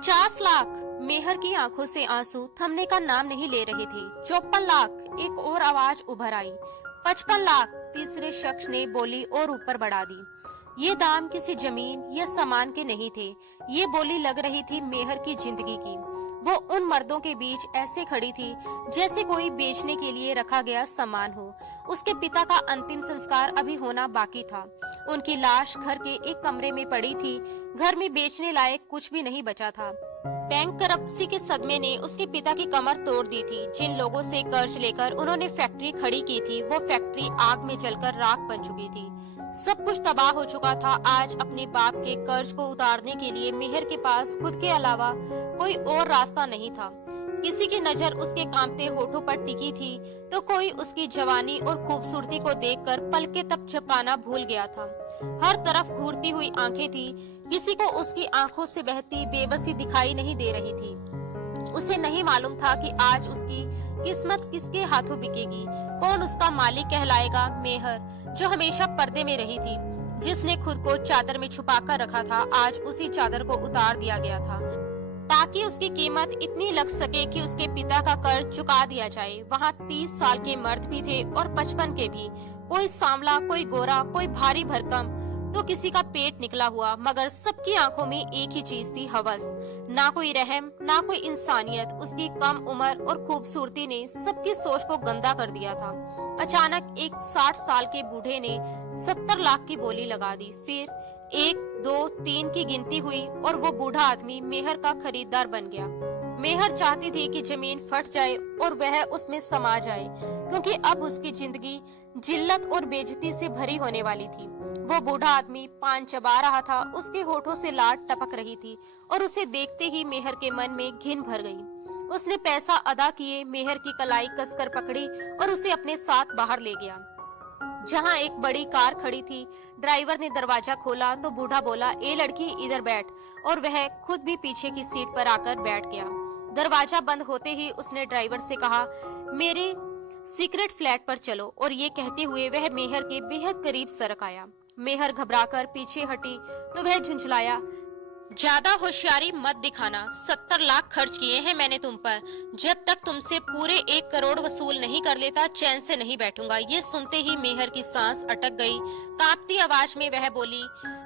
50 लाख। मेहर की आंखों से आंसू थमने का नाम नहीं ले रहे थे। 54 लाख। एक और आवाज उभर आई। 55 लाख। तीसरे शख्स ने बोली और ऊपर बढ़ा दी। ये दाम किसी जमीन या सामान के नहीं थे। ये बोली लग रही थी मेहर की जिंदगी की। वो उन मर्दों के बीच ऐसे खड़ी थी जैसे कोई बेचने के लिए रखा गया सामान हो। उसके पिता का अंतिम संस्कार अभी होना बाकी था। उनकी लाश घर के एक कमरे में पड़ी थी। घर में बेचने लायक कुछ भी नहीं बचा था। बैंक करप्सी के सदमे ने उसके पिता की कमर तोड़ दी थी। जिन लोगों से कर्ज लेकर उन्होंने फैक्ट्री खड़ी की थी, वो फैक्ट्री आग में जलकर राख बन चुकी थी। सब कुछ तबाह हो चुका था। आज अपने बाप के कर्ज को उतारने के लिए मेहर के पास खुद के अलावा कोई और रास्ता नहीं था। किसी की नजर उसके कांपते होठों पर टिकी थी तो कोई उसकी जवानी और खूबसूरती को देखकर पलके तक झपकाना भूल गया था। हर तरफ घूरती हुई आंखें थी। किसी को उसकी आंखों से बहती बेबसी दिखाई नहीं दे रही थी। उसे नहीं मालूम था कि आज उसकी किस्मत किसके हाथों बिकेगी। कौन उसका मालिक कहलाएगा। मेहर, जो हमेशा पर्दे में रही थी, जिसने खुद को चादर में छुपा कर रखा था, आज उसी चादर को उतार दिया गया था ताकि उसकी कीमत इतनी लग सके कि उसके पिता का कर्ज चुका दिया जाए। वहाँ 30 साल के मर्द भी थे और 55 के भी। कोई सांवला, कोई गोरा, कोई भारी भरकम, तो किसी का पेट निकला हुआ, मगर सबकी आंखों में एक ही चीज थी, हवस। ना कोई रहम, ना कोई इंसानियत। उसकी कम उम्र और खूबसूरती ने सबकी सोच को गंदा कर दिया था। अचानक एक 60 साल के बूढ़े ने 70 लाख की बोली लगा दी। फिर 1, 2, 3 की गिनती हुई और वो बूढ़ा आदमी मेहर का खरीदार बन गया। मेहर चाहती थी कि जमीन फट जाए और वह उसमें समा जाए, क्योंकि अब उसकी जिंदगी जिल्लत और बेइज्जती से भरी होने वाली थी। वो बूढ़ा आदमी पान चबा रहा था। उसके होठों से लाट टपक रही थी और उसे देखते ही मेहर के मन में घिन भर गई। उसने पैसा अदा किए, मेहर की कलाई कसकर पकड़ी और उसे अपने साथ बाहर ले गया। जहाँ एक बड़ी कार खड़ी थी, ड्राइवर ने दरवाजा खोला तो बूढ़ा बोला, ए लड़की, इधर बैठ। और वह खुद भी पीछे की सीट पर आकर बैठ गया। दरवाजा बंद होते ही उसने ड्राइवर से कहा, मेरे सीक्रेट फ्लैट पर चलो। और ये कहते हुए वह मेहर के बेहद करीब सरक आया। मेहर घबराकर पीछे हटी तो वह झुंझलाया, ज्यादा होशियारी मत दिखाना। 70 लाख खर्च किए हैं मैंने तुम पर। जब तक तुमसे पूरे 1 करोड़ वसूल नहीं कर लेता, चैन से नहीं बैठूंगा। ये सुनते ही मेहर की सांस अटक गई। कांपती आवाज में वह बोली,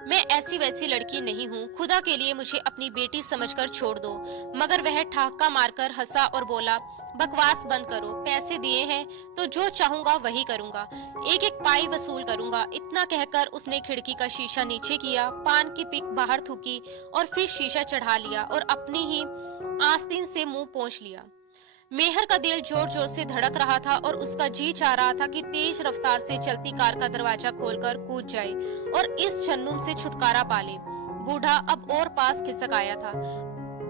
मैं ऐसी वैसी लड़की नहीं हूँ। खुदा के लिए मुझे अपनी बेटी समझकर छोड़ दो। मगर वह ठहाका मारकर हंसा और बोला, बकवास बंद करो। पैसे दिए हैं तो जो चाहूंगा वही करूंगा। एक एक पाई वसूल करूंगा। इतना कहकर उसने खिड़की का शीशा नीचे किया, पान की पिक बाहर थूकी और फिर शीशा चढ़ा लिया और अपनी ही आस्तीन से मुंह पोंछ लिया। मेहर का दिल जोर जोर से धड़क रहा था और उसका जी चाह रहा था कि तेज रफ्तार से चलती कार का दरवाजा खोलकर कूद जाए और इस जहन्नुम से छुटकारा पा ले। बूढ़ा अब और पास खिसक आया था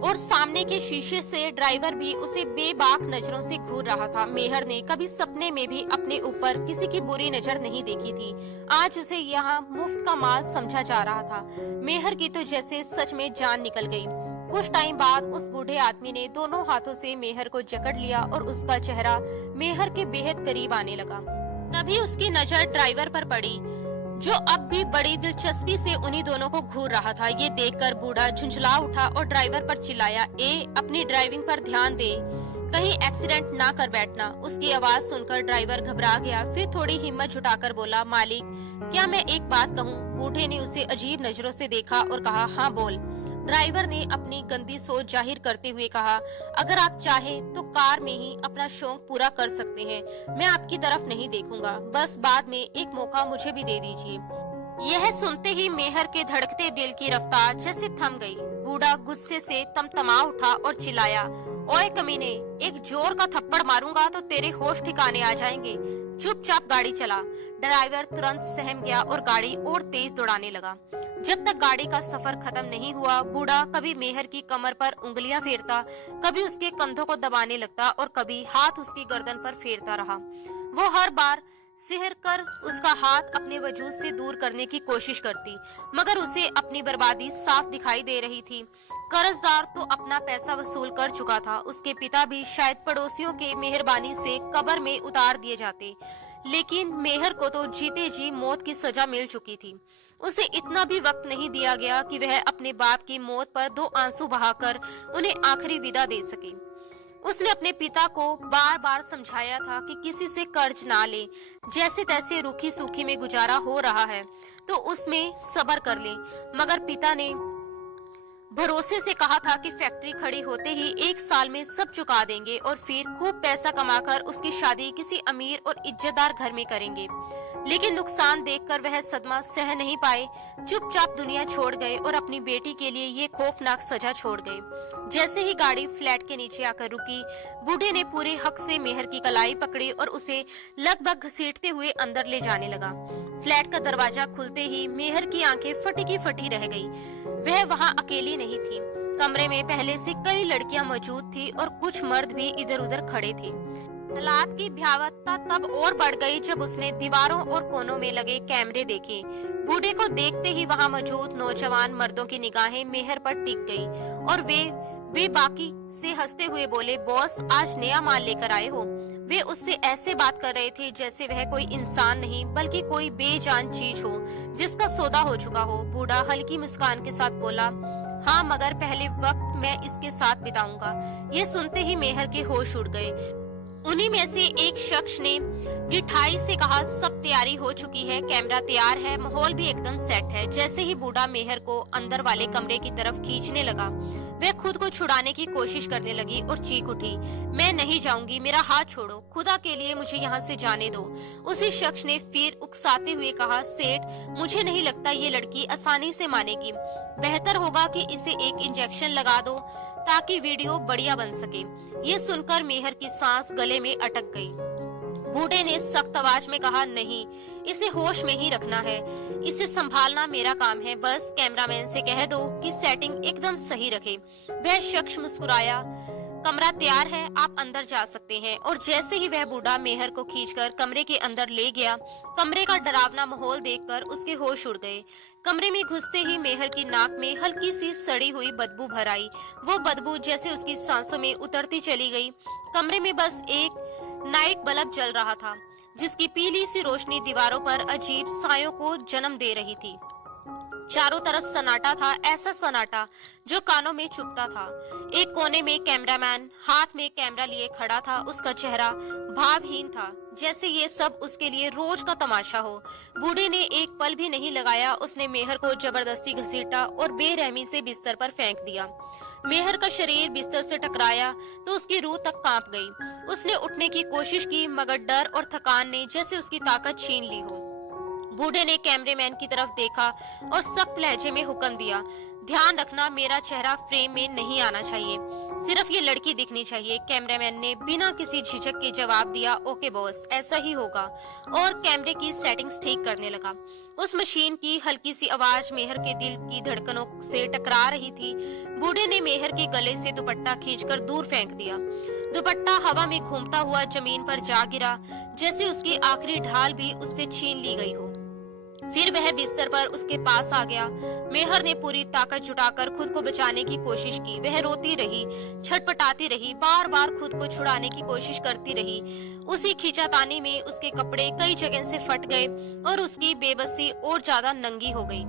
और सामने के शीशे से ड्राइवर भी उसे बेबाक नजरों से घूर रहा था। मेहर ने कभी सपने में भी अपने ऊपर किसी की बुरी नजर नहीं देखी थी। आज उसे यहाँ मुफ्त का माल समझा जा रहा था। मेहर की तो जैसे सच में जान निकल गई। कुछ टाइम बाद उस बूढ़े आदमी ने दोनों हाथों से मेहर को जकड़ लिया और उसका चेहरा मेहर के बेहद करीब आने लगा। तभी उसकी नजर ड्राइवर पर पड़ी, जो अब भी बड़ी दिलचस्पी से उन्हीं दोनों को घूर रहा था। ये देखकर बूढ़ा झुंझला उठा और ड्राइवर पर चिल्लाया, ए, अपनी ड्राइविंग पर ध्यान दे, कहीं एक्सीडेंट ना कर बैठना। उसकी आवाज सुनकर ड्राइवर घबरा गया। फिर थोड़ी हिम्मत जुटाकर बोला, मालिक, क्या मैं एक बात कहूँ? बूढ़े ने उसे अजीब नजरों से देखा और कहा, हाँ बोल। ड्राइवर ने अपनी गंदी सोच जाहिर करते हुए कहा, अगर आप चाहें तो कार में ही अपना शौक पूरा कर सकते हैं। मैं आपकी तरफ नहीं देखूंगा। बस बाद में एक मौका मुझे भी दे दीजिए। यह सुनते ही मेहर के धड़कते दिल की रफ्तार जैसे थम गई। बूढ़ा गुस्से से तमतमा उठा और चिल्लाया, ओए कमीने, एक जोर का थप्पड़ मारूंगा तो तेरे होश ठिकाने आ जाएंगे। चुपचाप गाड़ी चला। ड्राइवर तुरंत सहम गया और गाड़ी और तेज दौड़ाने लगा। जब तक गाड़ी का सफर खत्म नहीं हुआ, बूढ़ा कभी मेहर की कमर पर उंगलियां फेरता, कभी उसके कंधों को दबाने लगता और कभी हाथ उसकी गर्दन पर फेरता रहा। वो हर बार सिहर कर उसका हाथ अपने वजूद से दूर करने की कोशिश करती, मगर उसे अपनी बर्बादी साफ दिखाई दे रही थी। कर्जदार तो अपना पैसा वसूल कर चुका था। उसके पिता भी शायद पड़ोसियों के मेहरबानी से कब्र में उतार दिए जाते, लेकिन मेहर को तो जीते जी मौत की सजा मिल चुकी थी। उसे इतना भी वक्त नहीं दिया गया कि वह अपने बाप की मौत पर 2 आंसू बहाकर उन्हें आखिरी विदा दे सके। उसने अपने पिता को बार बार समझाया था कि किसी से कर्ज ना ले, जैसे तैसे रूखी सूखी में गुजारा हो रहा है तो उसमें सब्र कर ले, मगर पिता ने भरोसे से कहा था कि फैक्ट्री खड़ी होते ही 1 साल में सब चुका देंगे और फिर खूब पैसा कमाकर उसकी शादी किसी अमीर और इज्जतदार घर में करेंगे। लेकिन नुकसान देखकर वह सदमा सह नहीं पाए, चुपचाप दुनिया छोड़ गए और अपनी बेटी के लिए ये खौफनाक सजा छोड़ गए। जैसे ही गाड़ी फ्लैट के नीचे आकर रुकी, बूढ़े ने पूरे हक से मेहर की कलाई पकड़ी और उसे लगभग घसीटते हुए अंदर ले जाने लगा। फ्लैट का दरवाजा खुलते ही मेहर की आंखें फटी की फटी रह गई। वह वहां अकेली नहीं थी। कमरे में पहले से कई लड़कियां मौजूद थी और कुछ मर्द भी इधर उधर खड़े थे। हालात की भयावहता तब और बढ़ गई जब उसने दीवारों और कोनों में लगे कैमरे देखे। बूढ़े को देखते ही वहां मौजूद नौजवान मर्दों की निगाहें मेहर पर टिक गई और वे बाकी से हंसते हुए बोले, बॉस आज नया माल लेकर आए हो। वे उससे ऐसे बात कर रहे थे जैसे वह कोई इंसान नहीं बल्कि कोई बेजान चीज हो जिसका सौदा हो चुका हो। बूढ़ा हल्की मुस्कान के साथ बोला, हाँ मगर पहले वक्त मैं इसके साथ बिताऊंगा। ये सुनते ही मेहर के होश उड़ गए। उन्हीं में से एक शख्स ने ढिठाई से कहा, सब तैयारी हो चुकी है, कैमरा तैयार है, माहौल भी एकदम सेट है। जैसे ही बूढ़ा मेहर को अंदर वाले कमरे की तरफ खींचने लगा, वह खुद को छुड़ाने की कोशिश करने लगी और चीख उठी, मैं नहीं जाऊंगी, मेरा हाथ छोड़ो, खुदा के लिए मुझे यहाँ से जाने दो। उसी शख्स ने फिर उकसाते हुए कहा, सेठ मुझे नहीं लगता ये लड़की आसानी से मानेगी, बेहतर होगा कि इसे एक इंजेक्शन लगा दो ताकि वीडियो बढ़िया बन सके। ये सुनकर मेहर की सांस गले में अटक गई। बूढ़े ने सख्त आवाज में कहा, नहीं, इसे होश में ही रखना है, इसे संभालना मेरा काम है, बस कैमरामैन से कह दो कि सेटिंग एकदम सही रखे। वह शख्स मुस्कुराया, कमरा तैयार है, आप अंदर जा सकते हैं। और जैसे ही वह बूढ़ा मेहर को खींचकर कमरे के अंदर ले गया, कमरे का डरावना माहौल देखकर उसके होश उड़ गए। कमरे में घुसते ही मेहर की नाक में हल्की सी सड़ी हुई बदबू भर आई। वो बदबू जैसे उसकी सांसों में उतरती चली गई। कमरे में बस एक नाइट बल्ब जल रहा था जिसकी पीली सी रोशनी दीवारों पर अजीब सायों को जन्म दे रही थी। चारों तरफ सन्नाटा था, ऐसा सन्नाटा जो कानों में चुभता था। एक कोने में कैमरामैन हाथ में कैमरा लिए खड़ा था। उसका चेहरा भावहीन था, जैसे ये सब उसके लिए रोज का तमाशा हो। बूढ़े ने एक पल भी नहीं लगाया, उसने मेहर को जबरदस्ती घसीटा और बेरहमी से बिस्तर पर फेंक दिया। मेहर का शरीर बिस्तर से टकराया तो उसकी रूह तक कांप गई। उसने उठने की कोशिश की मगर डर और थकान ने जैसे उसकी ताकत छीन ली हो। बूढ़े ने कैमरेमैन की तरफ देखा और सख्त लहजे में हुक्म दिया, ध्यान रखना मेरा चेहरा फ्रेम में नहीं आना चाहिए, सिर्फ ये लड़की दिखनी चाहिए। कैमरामैन ने बिना किसी झिझक के जवाब दिया, ओके बॉस, ऐसा ही होगा, और कैमरे की सेटिंग्स ठीक करने लगा। उस मशीन की हल्की सी आवाज मेहर के दिल की धड़कनों से टकरा रही थी। बूढ़े ने मेहर के गले से दुपट्टा खींचकर दूर फेंक दिया। दुपट्टा हवा में घूमता हुआ जमीन पर जा गिरा, जैसे उसकी आखिरी ढाल भी उससे छीन ली गई हो। फिर वह बिस्तर पर उसके पास आ गया। मेहर ने पूरी ताकत जुटाकर खुद को बचाने की कोशिश की। वह रोती रही, छटपटाती रही, बार बार खुद को छुड़ाने की कोशिश करती रही। उसी खींचातानी में उसके कपड़े कई जगह से फट गए और उसकी बेबसी और ज्यादा नंगी हो गई।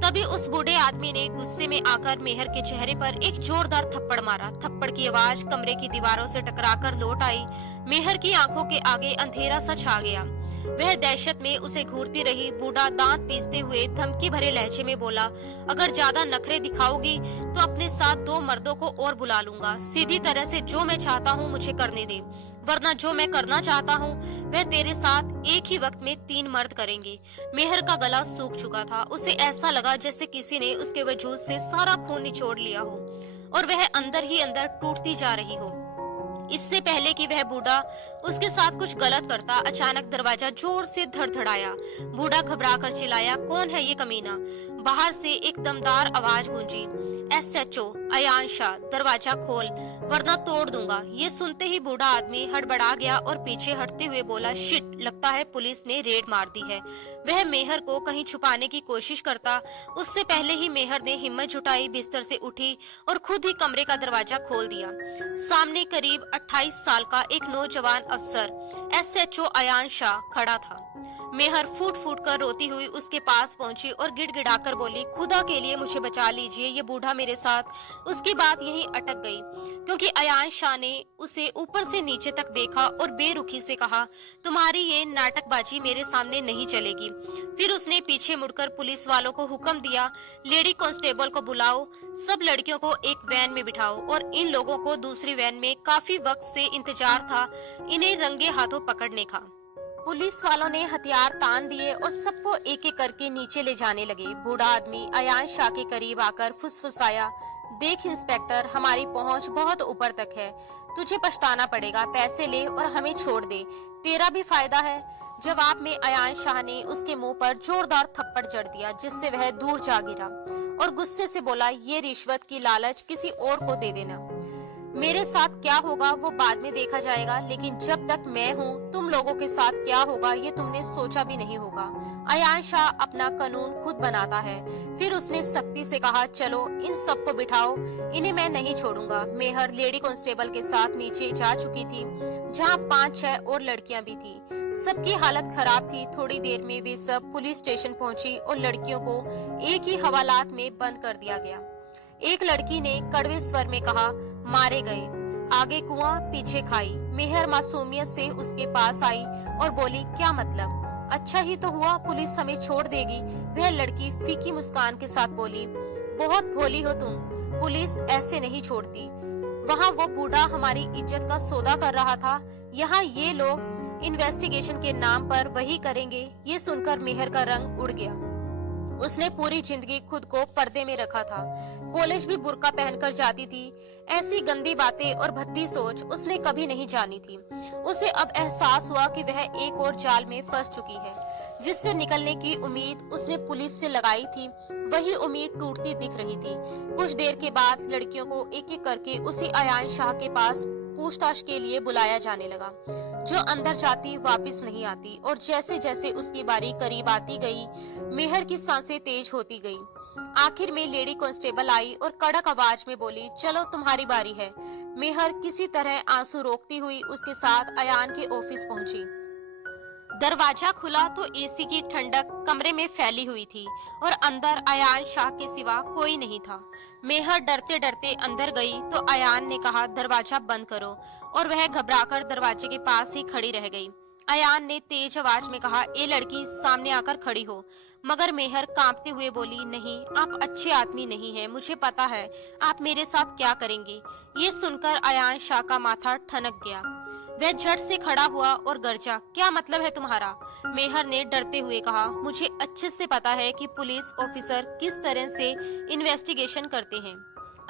तभी उस बूढ़े आदमी ने गुस्से में आकर मेहर के चेहरे पर एक जोरदार थप्पड़ मारा। थप्पड़ की आवाज कमरे की दीवारों से टकराकर लौट आई। मेहर की आंखों के आगे अंधेरा सा छा गया। वह दहशत में उसे घूरती रही। बूढ़ा दांत पीसते हुए धमकी भरे लहजे में बोला, अगर ज्यादा नखरे दिखाओगी तो अपने साथ 2 मर्दों को और बुला लूंगा। सीधी तरह से जो मैं चाहता हूँ मुझे करने दे, वरना जो मैं करना चाहता हूँ वह तेरे साथ एक ही वक्त में 3 मर्द करेंगे। मेहर का गला सूख चुका था। उसे ऐसा लगा जैसे किसी ने उसके वजूद से सारा खून निचोड़ लिया हो और वह अंदर ही अंदर टूटती जा रही हो। इससे पहले कि वह बूढ़ा उसके साथ कुछ गलत करता, अचानक दरवाजा जोर से धड़धड़ाया। बूढ़ा घबराकर चिल्लाया, कौन है ये कमीना? बाहर से एक दमदार आवाज गूंजी, SHO अयान शाह, दरवाजा खोल वरना तोड़ दूंगा। ये सुनते ही बूढ़ा आदमी हड़बड़ा गया और पीछे हटते हुए बोला, शिट, लगता है पुलिस ने रेड मार दी है। वह मेहर को कहीं छुपाने की कोशिश करता, उससे पहले ही मेहर ने हिम्मत जुटाई, बिस्तर से उठी और खुद ही कमरे का दरवाजा खोल दिया। सामने करीब 28 साल का एक नौजवान अफसर SHO अयान शाह खड़ा था। मेहर फूट फूट कर रोती हुई उसके पास पहुंची और गिड़गिड़ाकर बोली, खुदा के लिए मुझे बचा लीजिए, ये बूढ़ा मेरे साथ। उसकी बात यहीं अटक गई, क्योंकि अयान शाह ने उसे ऊपर से नीचे तक देखा और बेरुखी से कहा, तुम्हारी ये नाटकबाजी मेरे सामने नहीं चलेगी। फिर उसने पीछे मुड़कर पुलिस वालों को हुक्म दिया, लेडी कांस्टेबल को बुलाओ, सब लड़कियों को एक वैन में बिठाओ। और इन लोगों को दूसरी वैन में काफी वक्त से इंतजार था इन्हें रंगे हाथों पकड़ने का। पुलिस वालों ने हथियार तान दिए और सबको एक एक करके नीचे ले जाने लगे। बूढ़ा आदमी अयान शाह के करीब आकर फुसफुसाया, देख इंस्पेक्टर, हमारी पहुंच बहुत ऊपर तक है, तुझे पछताना पड़ेगा, पैसे ले और हमें छोड़ दे, तेरा भी फायदा है। जवाब में अयान शाह ने उसके मुंह पर जोरदार थप्पड़ जड़ दिया, जिससे वह दूर जा गिरा और गुस्से से बोला, ये रिश्वत की लालच किसी और को दे देना। मेरे साथ क्या होगा वो बाद में देखा जाएगा, लेकिन जब तक मैं हूँ तुम लोगों के साथ क्या होगा ये तुमने सोचा भी नहीं होगा। अयान शाह अपना कानून खुद बनाता है। फिर उसने सख्ती से कहा, चलो इन सबको बिठाओ, इन्हें मैं नहीं छोड़ूंगा। मेहर लेडी कांस्टेबल के साथ नीचे जा चुकी थी, जहाँ 5-6 और लड़कियां भी थी। सबकी हालत खराब थी। थोड़ी देर में वे सब पुलिस स्टेशन पहुंची और लड़कियों को एक ही हवालात में बंद कर दिया गया। एक लड़की ने कड़वे स्वर में कहा, मारे गए, आगे कुआं पीछे खाई। मेहर मासूमियत से उसके पास आई और बोली, क्या मतलब? अच्छा ही तो हुआ, पुलिस हमें छोड़ देगी। वह लड़की फीकी मुस्कान के साथ बोली, बहुत भोली हो तुम, पुलिस ऐसे नहीं छोड़ती। वहाँ वो बूढ़ा हमारी इज्जत का सौदा कर रहा था, यहाँ ये लोग इन्वेस्टिगेशन के नाम पर वही करेंगे। ये सुनकर मेहर का रंग उड़ गया। उसने पूरी जिंदगी खुद को पर्दे में रखा था, कॉलेज भी बुर्का पहनकर जाती थी। ऐसी गंदी बातें और भद्दी सोच उसने कभी नहीं जानी थी। उसे अब एहसास हुआ कि वह एक और जाल में फंस चुकी है। जिससे निकलने की उम्मीद उसने पुलिस से लगाई थी, वही उम्मीद टूटती दिख रही थी। कुछ देर के बाद लड़कियों को एक एक करके उसी अयान शाह के पास पूछताछ के लिए बुलाया जाने लगा। जो अंदर जाती वापस नहीं आती, और जैसे जैसे उसकी बारी करीब आती गई, मेहर की सांसें तेज होती गई। आखिर में लेडी कांस्टेबल आई और कड़क आवाज में बोली, चलो तुम्हारी बारी है। मेहर किसी तरह आंसू रोकती हुई उसके साथ अयान के ऑफिस पहुंची। दरवाजा खुला तो एसी की ठंडक कमरे में फैली हुई थी और अंदर अयान शाह के सिवा कोई नहीं था। मेहर डरते डरते अंदर गई तो अयान ने कहा, दरवाजा बंद करो, और वह घबराकर दरवाजे के पास ही खड़ी रह गई। अयान ने तेज आवाज में कहा, ए लड़की, सामने आकर खड़ी हो। मगर मेहर कांपते हुए बोली, नहीं, आप अच्छे आदमी नहीं हैं, मुझे पता है आप मेरे साथ क्या करेंगे। ये सुनकर अयान शाह का माथा ठनक गया। वह झट से खड़ा हुआ और गरजा, क्या मतलब है तुम्हारा? मेहर ने डरते हुए कहा, मुझे अच्छे से पता है कि पुलिस ऑफिसर किस तरह से इन्वेस्टिगेशन करते हैं।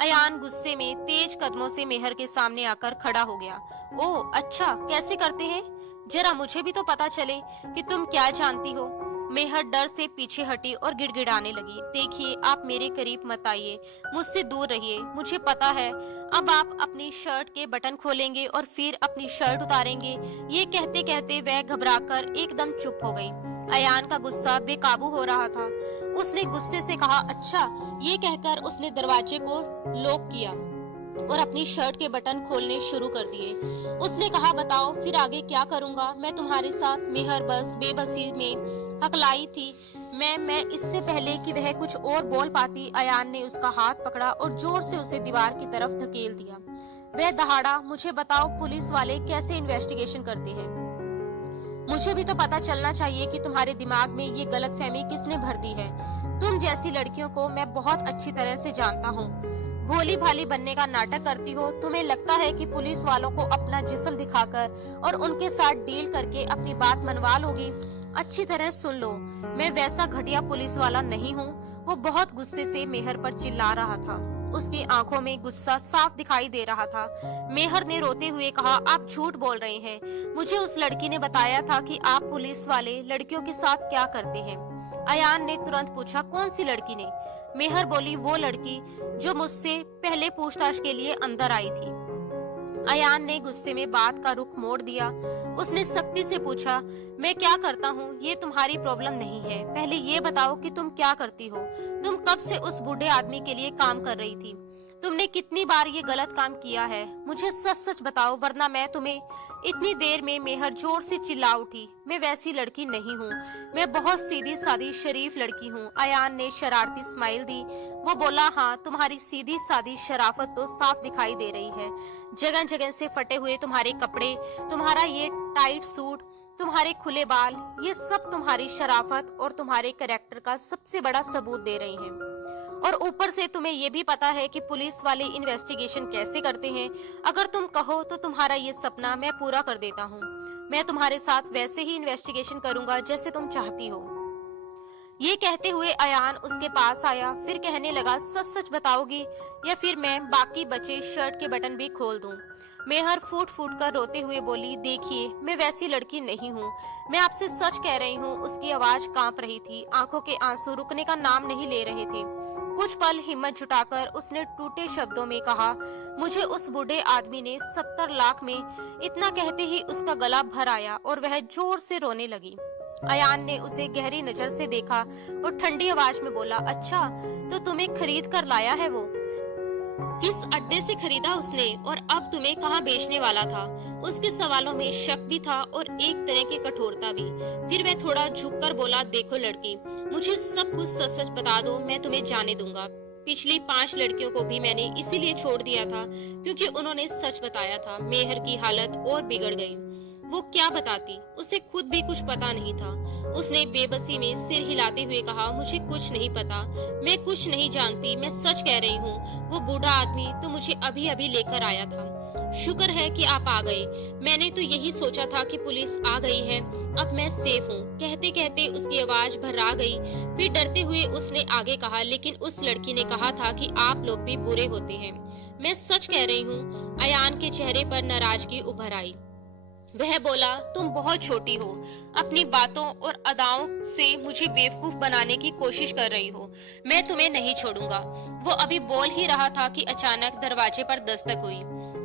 अयान गुस्से में तेज कदमों से मेहर के सामने आकर खड़ा हो गया। ओह अच्छा, कैसे करते हैं? जरा मुझे भी तो पता चले कि तुम क्या जानती हो। मेहर डर से पीछे हटी और गिड़गिड़ाने लगी, देखिए, आप मेरे करीब मत आइए, मुझसे दूर रहिए। मुझे पता है अब आप अपनी शर्ट के बटन खोलेंगे और फिर अपनी शर्ट उतारेंगे। ये कहते कहते वह घबराकर एकदम चुप हो गई। अयान का गुस्सा बेकाबू हो रहा था। उसने गुस्से से कहा, अच्छा। ये कहकर उसने दरवाजे को लॉक किया और अपनी शर्ट के बटन खोलने शुरू कर दिए। उसने कहा, बताओ फिर आगे क्या करूंगा मैं तुम्हारे साथ? मेहर बस बेबसी में हकलाई थी। मैं इससे पहले कि वह कुछ और बोल पाती, अयान ने उसका हाथ पकड़ा और जोर से उसे दीवार की तरफ धकेल दिया। वह दहाड़ा, मुझे बताओ पुलिस वाले कैसे इन्वेस्टिगेशन करते हैं? मुझे भी तो पता चलना चाहिए कि तुम्हारे दिमाग में ये गलतफहमी किसने भर दी है। तुम जैसी लड़कियों को मैं बहुत अच्छी तरह से जानता हूँ। भोली भाली बनने का नाटक करती हो। तुम्हें लगता है कि पुलिस वालों को अपना जिस्म दिखाकर और उनके साथ डील करके अपनी बात मनवा लोगी। अच्छी तरह सुन लो, मैं वैसा घटिया पुलिस वाला नहीं हूँ। वो बहुत गुस्से से मेहर पर चिल्ला रहा था। उसकी आंखों में गुस्सा साफ दिखाई दे रहा था। मेहर ने रोते हुए कहा, आप झूठ बोल रहे हैं। मुझे उस लड़की ने बताया था कि आप पुलिस वाले लड़कियों के साथ क्या करते हैं। अयान ने तुरंत पूछा, कौन सी लड़की ने? मेहर बोली, वो लड़की जो मुझसे पहले पूछताछ के लिए अंदर आई थी। अयान ने गुस्से में बात का रुख मोड़ दिया। उसने सख्ती से पूछा, मैं क्या करता हूँ ये तुम्हारी प्रॉब्लम नहीं है। पहले ये बताओ कि तुम क्या करती हो। तुम कब से उस बूढ़े आदमी के लिए काम कर रही थी? तुमने कितनी बार ये गलत काम किया है? मुझे सच सच बताओ, वरना मैं तुम्हें। इतनी देर में मेहर जोर से चिल्ला उठी। मैं वैसी लड़की नहीं हूँ, मैं बहुत सीधी सादी शरीफ लड़की हूँ। अयान ने शरारती स्माइल दी। वो बोला, हाँ, तुम्हारी सीधी सादी शराफत तो साफ दिखाई दे रही है। जगह जगह से फटे हुए तुम्हारे कपड़े, तुम्हारा ये टाइट सूट, तुम्हारे खुले बाल, ये सब तुम्हारी शराफत और तुम्हारे कैरेक्टर का सबसे बड़ा सबूत दे रहे हैं। और ऊपर से तुम्हें ये भी पता है कि पुलिस वाले इन्वेस्टिगेशन कैसे करते हैं। अगर तुम कहो तो तुम्हारा ये सपना मैं पूरा कर देता हूँ। मैं तुम्हारे साथ वैसे ही इन्वेस्टिगेशन करूंगा जैसे तुम चाहती हो। ये कहते हुए अयान उसके पास आया, फिर कहने लगा, सच सच बताओगी या फिर मैं बाकी बचे शर्ट के बटन भी खोल दूं? मेहर फूट फूट कर रोते हुए बोली, देखिए, मैं वैसी लड़की नहीं हूँ, मैं आपसे सच कह रही हूँ। उसकी आवाज कांप रही थी, आंखों के आंसू रुकने का नाम नहीं ले रहे थे। कुछ पल हिम्मत जुटाकर उसने टूटे शब्दों में कहा, मुझे उस बूढ़े आदमी ने 70 लाख में। इतना कहते ही उसका गला भर आया और वह जोर से रोने लगी। अयान ने उसे गहरी नजर से देखा और ठंडी आवाज में बोला, अच्छा, तो तुम्हें खरीद कर लाया है वो? किस अड्डे से खरीदा उसने और अब तुम्हें कहाँ बेचने वाला था? उसके सवालों में शक भी था और एक तरह की कठोरता भी। फिर वह थोड़ा झुककर बोला, देखो लड़की, मुझे सब कुछ सच सच बता दो, मैं तुम्हें जाने दूंगा। पिछली 5 लड़कियों को भी मैंने इसीलिए छोड़ दिया था क्योंकि उन्होंने सच बताया था। मेहर की हालत और बिगड़ गई। वो क्या बताती, उसे खुद भी कुछ पता नहीं था। उसने बेबसी में सिर हिलाते हुए कहा, मुझे कुछ नहीं पता, मैं कुछ नहीं जानती, मैं सच कह रही हूँ। वो बूढ़ा आदमी तो मुझे अभी अभी लेकर आया था। शुक्र है कि आप आ गए। मैंने तो यही सोचा था कि पुलिस आ गई है, अब मैं सेफ हूँ। कहते कहते उसकी आवाज भर्रा गई। फिर डरते हुए उसने आगे कहा, लेकिन उस लड़की ने कहा था कि आप लोग भी बुरे होते हैं। मैं सच कह रही हूँ। अयान के चेहरे पर नाराजगी उभर आई। वह बोला, तुम बहुत छोटी हो, अपनी बातों और अदाओं से मुझे बेवकूफ बनाने की कोशिश कर रही हो। मैं तुम्हें नहीं छोड़ूंगा। वो अभी बोल ही रहा था कि अचानक दरवाजे पर दस्तक हुई।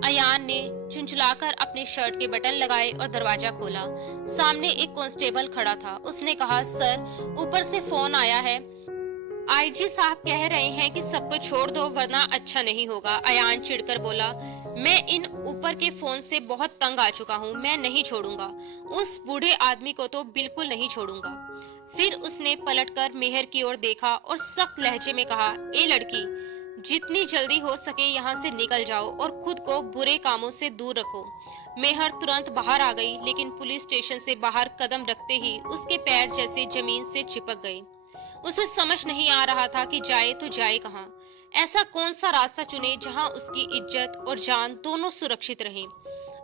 अयान ने चुंचलाकर अपने शर्ट के बटन लगाए और दरवाजा खोला। सामने एक कांस्टेबल खड़ा था। उसने कहा, सर, ऊपर से फोन आया है। आईजी साहब कह रहे हैं कि सबको छोड़ दो वरना अच्छा नहीं होगा। अयान चिढ़कर बोला, मैं इन ऊपर के फोन से बहुत तंग आ चुका हूँ, मैं नहीं छोड़ूंगा। उस बूढ़े आदमी को तो बिल्कुल नहीं छोड़ूंगा। फिर उसने पलटकर मेहर की ओर देखा और सख्त लहजे में कहा, ए लड़की, जितनी जल्दी हो सके यहाँ से निकल जाओ और खुद को बुरे कामों से दूर रखो। मेहर तुरंत बाहर आ गई, लेकिन पुलिस स्टेशन से बाहर कदम रखते ही उसके पैर जैसे जमीन से चिपक गए। उसे समझ नहीं आ रहा था कि जाए तो जाए कहाँ। ऐसा कौन सा रास्ता चुने जहां उसकी इज्जत और जान दोनों सुरक्षित रहें।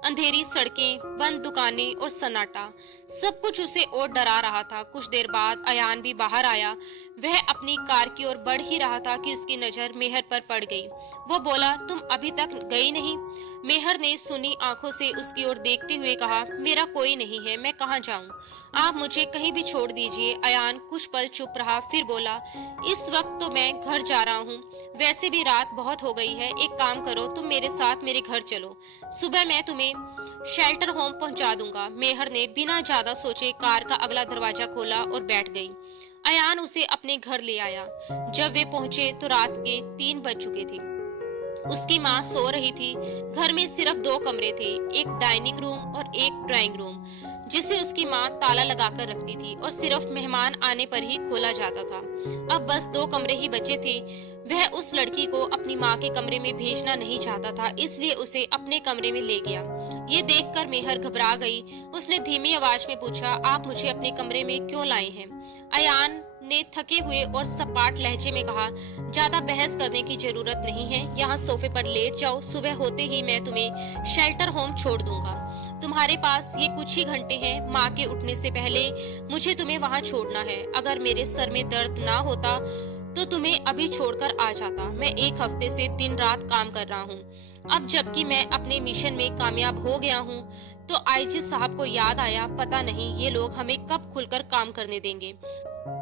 अंधेरी सड़कें, बंद दुकानें और सन्नाटा, सब कुछ उसे और डरा रहा था। कुछ देर बाद अयान भी बाहर आया। वह अपनी कार की ओर बढ़ ही रहा था कि उसकी नजर मेहर पर पड़ गई। वो बोला, तुम अभी तक गई नहीं? मेहर ने सुनी आंखों से उसकी ओर देखते हुए कहा, मेरा कोई नहीं है, मैं कहाँ जाऊँ? आप मुझे कहीं भी छोड़ दीजिए। अयान कुछ पल चुप रहा, फिर बोला, इस वक्त तो मैं घर जा रहा हूँ, वैसे भी रात बहुत हो गई है। एक काम करो, तुम मेरे साथ मेरे घर चलो, सुबह मैं तुम्हें शेल्टर होम पहुंचा दूंगा। मेहर ने बिना ज्यादा सोचे कार का अगला दरवाजा खोला और बैठ गई। अयान उसे अपने घर ले आया। जब वे पहुंचे तो रात के 3 बज चुके थे। उसकी माँ सो रही थी। घर में सिर्फ 2 कमरे थे, एक डाइनिंग रूम और एक ड्राइंग रूम, जिसे उसकी माँ ताला लगाकर रखती थी और सिर्फ मेहमान आने पर ही खोला जाता था। अब बस 2 कमरे ही बचे थे। वह उस लड़की को अपनी माँ के कमरे में भेजना नहीं चाहता था, इसलिए उसे अपने कमरे में ले गया। ये देखकर मेहर घबरा गई। उसने धीमी आवाज में पूछा, आप मुझे अपने कमरे में क्यों लाए हैं? अयान ने थके हुए और सपाट लहजे में कहा, ज्यादा बहस करने की जरूरत नहीं है, यहाँ सोफे पर लेट जाओ, सुबह होते ही मैं तुम्हें शेल्टर होम छोड़ दूंगा। तुम्हारे पास ये कुछ ही घंटे हैं, माँ के उठने से पहले मुझे तुम्हें वहाँ छोड़ना है। अगर मेरे सर में दर्द ना होता तो तुम्हें अभी छोड़कर आ जाता। मैं 1 हफ्ते से दिन रात काम कर रहा हूँ। अब जबकि मैं अपने मिशन में कामयाब हो गया हूँ तो आईजी साहब को याद आया, पता नहीं ये लोग हमें कब खुलकर काम करने देंगे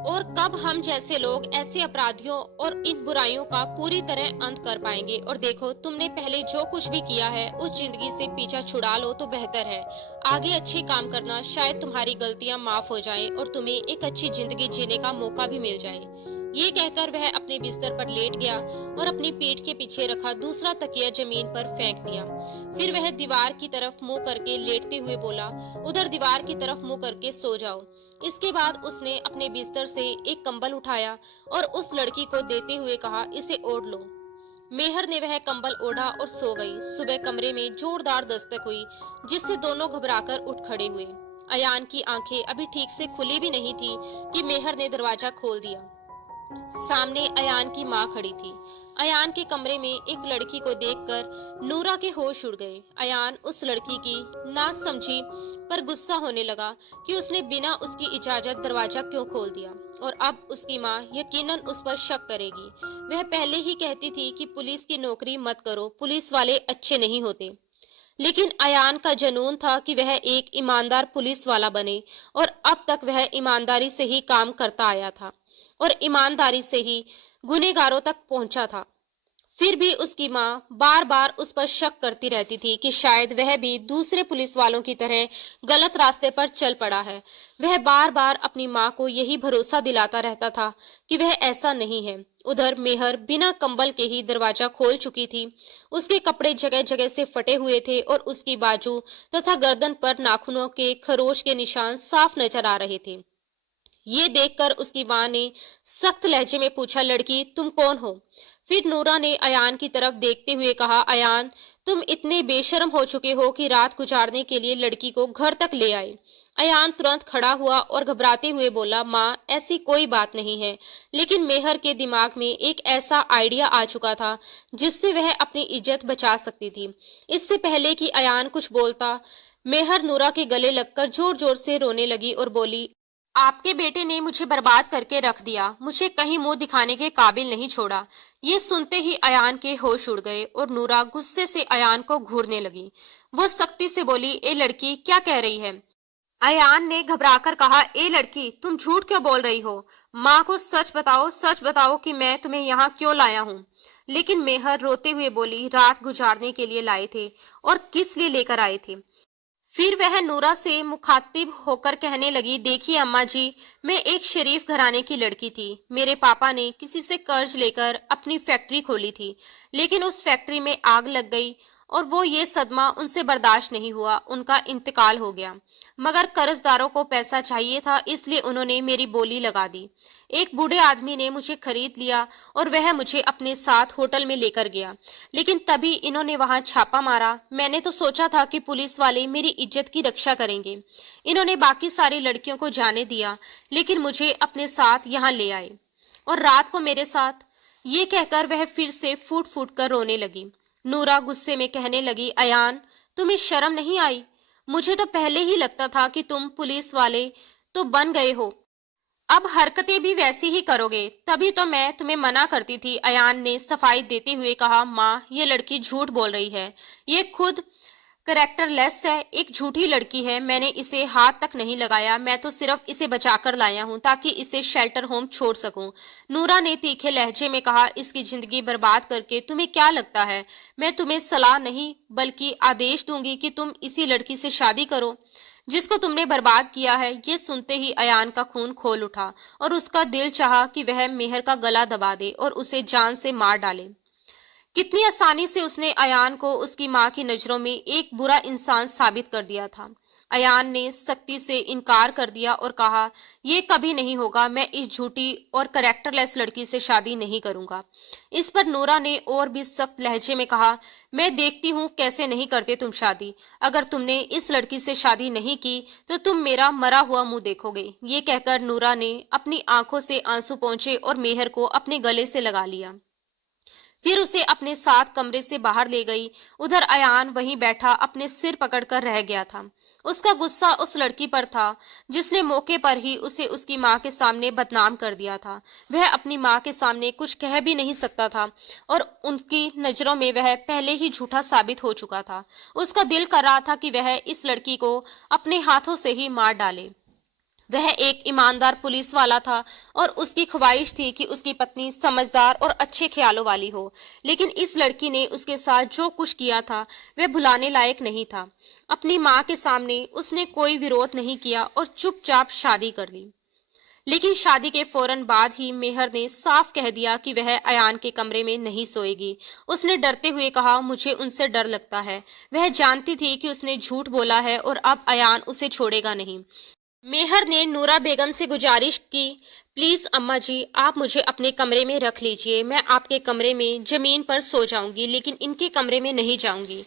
और कब हम जैसे लोग ऐसे अपराधियों और इन बुराइयों का पूरी तरह अंत कर पाएंगे। और देखो, तुमने पहले जो कुछ भी किया है उस जिंदगी से पीछा छुड़ा लो तो बेहतर है। आगे अच्छे काम करना, शायद तुम्हारी गलतियां माफ हो जाएं और तुम्हें एक अच्छी जिंदगी जीने का मौका भी मिल जाए। ये कहकर वह अपने बिस्तर पर लेट गया और अपनी पीठ के पीछे रखा दूसरा तकिया जमीन पर फेंक दिया। फिर वह दीवार की तरफ मुंह करके लेटते हुए बोला, उधर दीवार की तरफ मुंह करके सो जाओ। इसके बाद उसने अपने बिस्तर से एक कंबल उठाया और उस लड़की को देते हुए कहा, इसे ओढ़ लो। मेहर ने वह कंबल ओढ़ा और सो गई। सुबह कमरे में जोरदार दस्तक हुई, जिससे दोनों घबराकर उठ खड़े हुए। अयान की आंखें अभी ठीक से खुली भी नहीं थी कि मेहर ने दरवाजा खोल दिया। सामने अयान की माँ खड़ी थी। अयान के कमरे में एक लड़की को देखकर नूरा के होश उड़ गए। अयान उस लड़की की ना समझी पर गुस्सा होने लगा कि उसने बिना उसकी इजाजत दरवाजा क्यों खोल दिया, और अब उसकी माँ यकीनन उस पर शक करेगी। वह पहले ही कहती थी कि पुलिस की नौकरी मत करो, पुलिस वाले अच्छे नहीं होते। लेकिन अयान का जुनून था कि वह एक ईमानदार पुलिस वाला बने, और अब तक वह ईमानदारी से ही काम करता आया था और ईमानदारी से ही गुनहगारों तक पहुंचा था। फिर भी उसकी माँ बार बार उस पर शक करती रहती थी कि शायद वह भी दूसरे पुलिस वालों की तरह गलत रास्ते पर चल पड़ा है। वह बार बार अपनी माँ को यही भरोसा दिलाता रहता था कि वह ऐसा नहीं है। उधर मेहर बिना कंबल के ही दरवाजा खोल चुकी थी। उसके कपड़े जगह जगह से फटे हुए थे और उसकी बाजू तथा गर्दन पर नाखूनों के खरोच के निशान साफ नजर आ रहे थे। ये देखकर उसकी माँ ने सख्त लहजे में पूछा, लड़की तुम कौन हो? फिर नूरा ने अयान की तरफ देखते हुए कहा, अयान तुम इतने बेशर्म हो चुके हो कि रात गुजारने के लिए लड़की को घर तक ले आए। अयान तुरंत खड़ा हुआ और घबराते हुए बोला, माँ ऐसी कोई बात नहीं है। लेकिन मेहर के दिमाग में एक ऐसा आइडिया आ चुका था जिससे वह अपनी इज्जत बचा सकती थी। इससे पहले कि अयान कुछ बोलता, मेहर नूरा के गले लगकर जोर जोर से रोने लगी और बोली, आपके बेटे ने मुझे बर्बाद करके रख दिया, मुझे कहीं मुंह दिखाने के काबिल नहीं छोड़ा। ये सुनते ही अयान के होश उड़ गए और नूरा गुस्से से अयान को घूरने लगी। वो सख्ती से बोली, ए लड़की क्या कह रही है? अयान ने घबराकर कहा, ए लड़की तुम झूठ क्यों बोल रही हो? माँ को सच बताओ कि मैं तुम्हें यहाँ क्यों लाया हूँ। लेकिन मेहर रोते हुए बोली, रात गुजारने के लिए लाए थे और किस लिए लेकर आए थे। फिर वह नूरा से मुखातिब होकर कहने लगी, देखिए अम्मा जी, मैं एक शरीफ घराने की लड़की थी। मेरे पापा ने किसी से कर्ज लेकर अपनी फैक्ट्री खोली थी, लेकिन उस फैक्ट्री में आग लग गई और वो ये सदमा उनसे बर्दाश्त नहीं हुआ, उनका इंतकाल हो गया। मगर कर्जदारों को पैसा चाहिए था, इसलिए उन्होंने मेरी बोली लगा दी। एक बूढ़े आदमी ने मुझे खरीद लिया और वह मुझे अपने साथ होटल में लेकर गया। लेकिन तभी इन्होंने वहां छापा मारा। मैंने तो सोचा था कि पुलिस वाले मेरी इज्जत की रक्षा करेंगे। इन्होंने बाकी सारी लड़कियों को जाने दिया, लेकिन मुझे अपने साथ यहाँ ले आए और रात को मेरे साथ। ये कहकर वह फिर से फूट फूट कर रोने लगी। नूरा गुस्से में कहने लगी, अयान तुम्हें शर्म नहीं आई? मुझे तो पहले ही लगता था कि तुम पुलिस वाले तो बन गए हो, अब हरकतें भी वैसी ही करोगे, तभी तो मैं तुम्हें मना करती थी। अयान ने सफाई देते हुए कहा, माँ ये लड़की झूठ बोल रही है, ये खुद करेक्टरलेस है, एक झूठी लड़की है। मैंने इसे हाथ तक नहीं लगाया, मैं तो सिर्फ इसे बचाकर लाया हूँ ताकि इसे शेल्टर होम छोड़ सकूं। नूरा ने तीखे लहजे में कहा, इसकी जिंदगी बर्बाद करके तुम्हें क्या लगता है मैं तुम्हें सलाह नहीं बल्कि आदेश दूंगी कि तुम इसी लड़की से शादी करो जिसको तुमने बर्बाद किया है। ये सुनते ही अयान का खून खोल उठा और उसका दिल चाहा कि वह मेहर का गला दबा दे और उसे जान से मार डाले। कितनी आसानी से उसने अयान को उसकी माँ की नजरों में एक बुरा इंसान साबित कर दिया था। अयान ने सख्ती से इनकार कर दिया और कहा, यह कभी नहीं होगा, मैं इस झूठी और करेक्टरलेस लड़की से शादी नहीं करूंगा। इस पर नूरा ने और भी सख्त लहजे में कहा, मैं देखती हूँ कैसे नहीं करते तुम शादी। अगर तुमने इस लड़की से शादी नहीं की तो तुम मेरा मरा हुआ मुंह देखोगे। ये कहकर नूरा ने अपनी आंखों से आंसू पोंछे और मेहर को अपने गले से लगा लिया। फिर उसे अपने साथ कमरे से बाहर ले गई। उधर अयान वहीं बैठा अपने सिर पकड़कर रह गया था। उसका गुस्सा उस लड़की पर था जिसने मौके पर ही उसे उसकी माँ के सामने बदनाम कर दिया था। वह अपनी माँ के सामने कुछ कह भी नहीं सकता था और उनकी नजरों में वह पहले ही झूठा साबित हो चुका था। उसका दिल कर रहा था कि वह इस लड़की को अपने हाथों से ही मार डाले। वह एक ईमानदार पुलिस वाला था और उसकी ख्वाहिश थी कि उसकी पत्नी समझदार और अच्छे ख्यालों वाली हो। लेकिन इस लड़की ने उसके साथ जो कुछ किया था वह भुलाने लायक नहीं था। अपनी माँ के सामने उसने कोई विरोध नहीं किया और चुपचाप शादी कर ली। लेकिन शादी के फौरन बाद ही मेहर ने साफ कह दिया कि वह अयान के कमरे में नहीं सोएगी। उसने डरते हुए कहा, मुझे उनसे डर लगता है। वह जानती थी कि उसने झूठ बोला है और अब अयान उसे छोड़ेगा नहीं। मेहर ने नूरा बेगम से गुजारिश की, प्लीज अम्मा जी, आप मुझे अपने कमरे में रख लीजिए। मैं आपके कमरे में जमीन पर सो जाऊंगी, लेकिन इनके कमरे में नहीं जाऊंगी।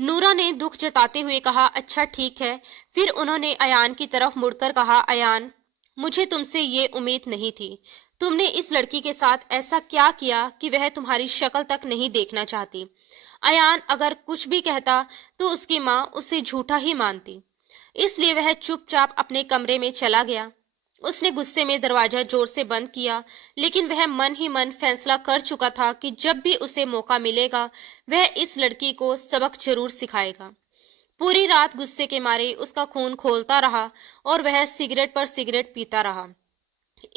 नूरा ने दुख जताते हुए कहा, अच्छा ठीक है। फिर उन्होंने अयान की तरफ मुड़कर कहा, अयान, मुझे तुमसे ये उम्मीद नहीं थी। तुमने इस लड़की के साथ ऐसा क्या किया कि वह तुम्हारी शक्ल तक नहीं देखना चाहती। अयान अगर कुछ भी कहता तो उसकी माँ उसे झूठा ही मानती, इसलिए वह चुपचाप अपने कमरे में चला गया। उसने गुस्से में दरवाजा जोर से बंद किया, लेकिन वह मन ही मन फैसला कर चुका था कि जब भी उसे मौका मिलेगा वह इस लड़की को सबक जरूर सिखाएगा। पूरी रात गुस्से के मारे उसका खून खौलता रहा और वह सिगरेट पर सिगरेट पीता रहा।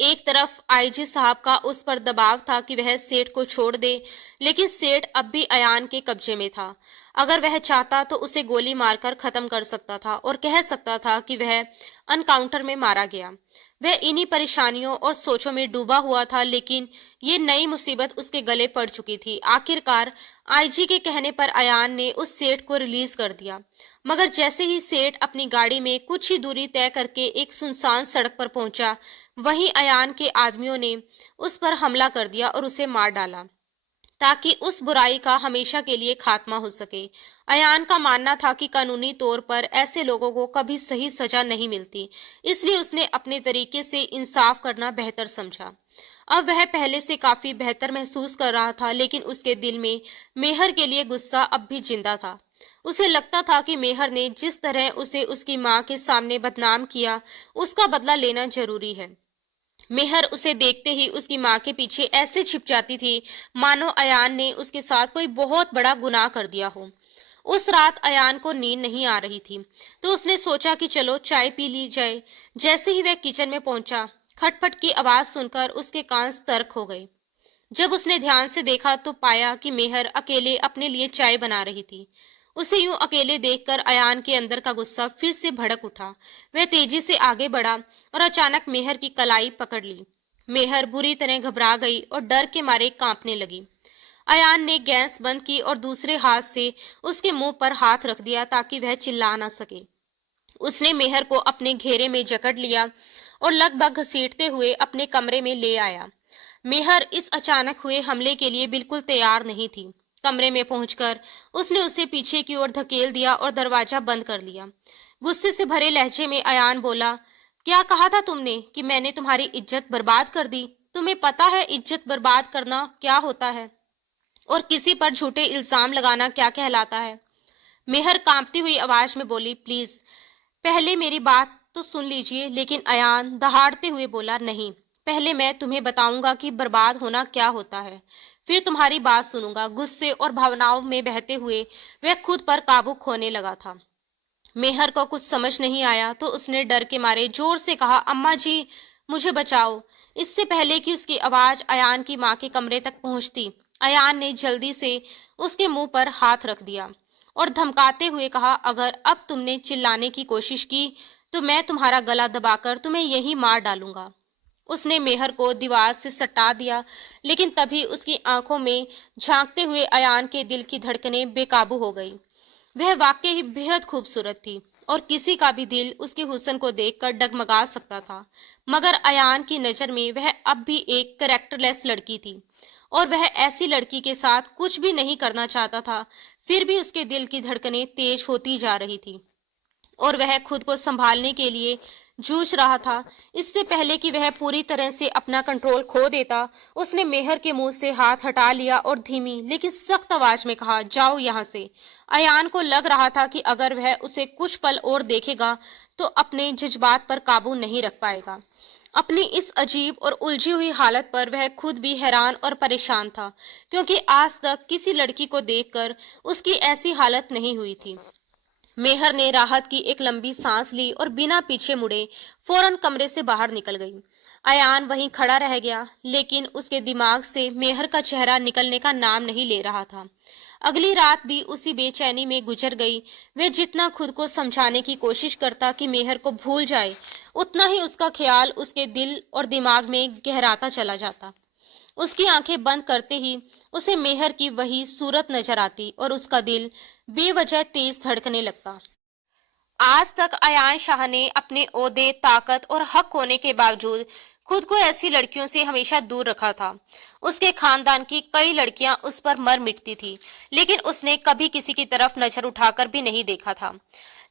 एक तरफ आईजी साहब का उस पर दबाव था कि वह सेठ को छोड़ दे, लेकिन सेठ अब भी अयान के कब्जे में था। अगर वह चाहता तो उसे गोली मारकर खत्म कर सकता था और कह सकता था कि वह अनकाउंटर में मारा गया। वह इन्हीं परेशानियों और सोचों में डूबा हुआ था, लेकिन ये नई मुसीबत उसके गले पड़ चुकी थी। आखिरकार आईजी के कहने पर अयान ने उस सेठ को रिलीज कर दिया, मगर जैसे ही सेठ अपनी गाड़ी में कुछ ही दूरी तय करके एक सुनसान सड़क पर पहुंचा, वहीं अयान के आदमियों ने उस पर हमला कर दिया और उसे मार डाला, ताकि उस बुराई का हमेशा के लिए खात्मा हो सके। अयान का मानना था कि कानूनी तौर पर ऐसे लोगों को कभी सही सजा नहीं मिलती, इसलिए उसने अपने तरीके से इंसाफ करना बेहतर समझा। अब वह पहले से काफी बेहतर महसूस कर रहा था, लेकिन उसके दिल में मेहर के लिए गुस्सा अब भी जिंदा था। उसे लगता था कि मेहर ने जिस तरह उसे उसकी माँ के सामने बदनाम किया, उसका बदला लेना जरूरी है। मेहर उसे देखते ही उसकी माँ के पीछे ऐसे छिप जाती थी मानो अयान ने उसके साथ कोई बहुत बड़ा गुनाह कर दिया हो। उस रात अयान को नींद नहीं आ रही थी, तो उसने सोचा कि चलो चाय पी ली जाए। जैसे ही वह किचन में पहुंचा, खटपट की आवाज सुनकर उसके कान सतर्क हो गए। जब उसने ध्यान से देखा तो पाया कि मेहर अकेले अपने लिए चाय बना रही थी। उसे यूं अकेले देखकर अयान के अंदर का गुस्सा फिर से भड़क उठा। वह तेजी से आगे बढ़ा और अचानक मेहर की कलाई पकड़ ली। मेहर बुरी तरह घबरा गई और डर के मारे कांपने लगी। अयान ने गैस बंद की और दूसरे हाथ से उसके मुंह पर हाथ रख दिया ताकि वह चिल्ला ना सके। उसने मेहर को अपने घेरे में जकड़ लिया और लगभग घसीटते हुए अपने कमरे में ले आया। मेहर इस अचानक हुए हमले के लिए बिल्कुल तैयार नहीं थी। कमरे में पहुंचकर उसने उसे पीछे की ओर धकेल दिया और दरवाजा बंद कर लिया। गुस्से से भरे लहजे में अयान बोला, क्या कहा था तुमने कि मैंने तुम्हारी इज्जत बर्बाद कर दी? तुम्हें पता है इज्जत बर्बाद करना क्या होता है और किसी पर झूठे इल्जाम लगाना क्या कहलाता है? मेहर कांपती हुई आवाज में बोली, प्लीज पहले मेरी बात तो सुन लीजिए। लेकिन अयान दहाड़ते हुए बोला, नहीं, पहले मैं तुम्हें बताऊंगा कि बर्बाद होना क्या होता है, फिर तुम्हारी बात सुनूंगा। गुस्से और भावनाओं में बहते हुए वह खुद पर काबू खोने लगा था। मेहर को कुछ समझ नहीं आया तो उसने डर के मारे जोर से कहा, अम्मा जी, मुझे बचाओ। इससे पहले कि उसकी आवाज अयान की माँ के कमरे तक पहुंचती, अयान ने जल्दी से उसके मुंह पर हाथ रख दिया और धमकाते हुए कहा, अगर अब तुमने चिल्लाने की कोशिश की तो मैं तुम्हारा गला दबाकर तुम्हें यहीं मार डालूंगा। उसने मेहर को दीवार से सटा दिया, लेकिन तभी उसकी आंखों में झांकते हुए अयान के दिल की धड़कनें बेकाबू हो गई। वह वाकई ही बेहद खूबसूरत थी और किसी का भी दिल उसके हुस्न को देखकर डगमगा सकता था, मगर अयान की नजर में वह अब भी एक कैरेक्टरलेस लड़की थी और वह ऐसी लड़की के साथ कुछ भी नहीं करना चाहता था। फिर भी उसके दिल की धड़कनें तेज होती जा रही थी और वह खुद को संभालने के लिए जूझ रहा था। इससे पहले कि वह पूरी तरह से अपना कंट्रोल खो देता, उसने मेहर के मुंह से हाथ हटा लिया और धीमी लेकिन सख्त आवाज में कहा, जाओ यहाँ से। अयान को लग रहा था कि अगर वह उसे कुछ पल और देखेगा तो अपने जज्बात पर काबू नहीं रख पाएगा। अपनी इस अजीब और उलझी हुई हालत पर वह खुद भी हैरान और परेशान था, क्योंकि आज तक किसी लड़की को देखकर उसकी ऐसी हालत नहीं हुई थी। मेहर ने राहत की एक लंबी सांस ली और बिना पीछे मुड़े फौरन कमरे से बाहर निकल गई। अयान वहीं खड़ा रह गया, लेकिन उसके दिमाग से मेहर का चेहरा निकलने का नाम नहीं ले रहा था। अगली रात भी उसी बेचैनी में गुजर गई। वह जितना खुद को समझाने की कोशिश करता कि मेहर को भूल जाए, उतना ही उसका ख्याल उसके दिल और दिमाग में गहराता चला जाता। उसकी आंखें बंद करते ही उसे मेहर की वही सूरत नजर आती और उसका दिल बेवजह तेज धड़कने लगता। आज तक अयान शाह ने अपने ओहदे, ताकत और हक होने के बावजूद खुद को ऐसी लड़कियों से हमेशा दूर रखा था। उसके खानदान की कई लड़कियां उस पर मर मिटती थी, लेकिन उसने कभी किसी की तरफ नजर उठाकर भी नहीं देखा था।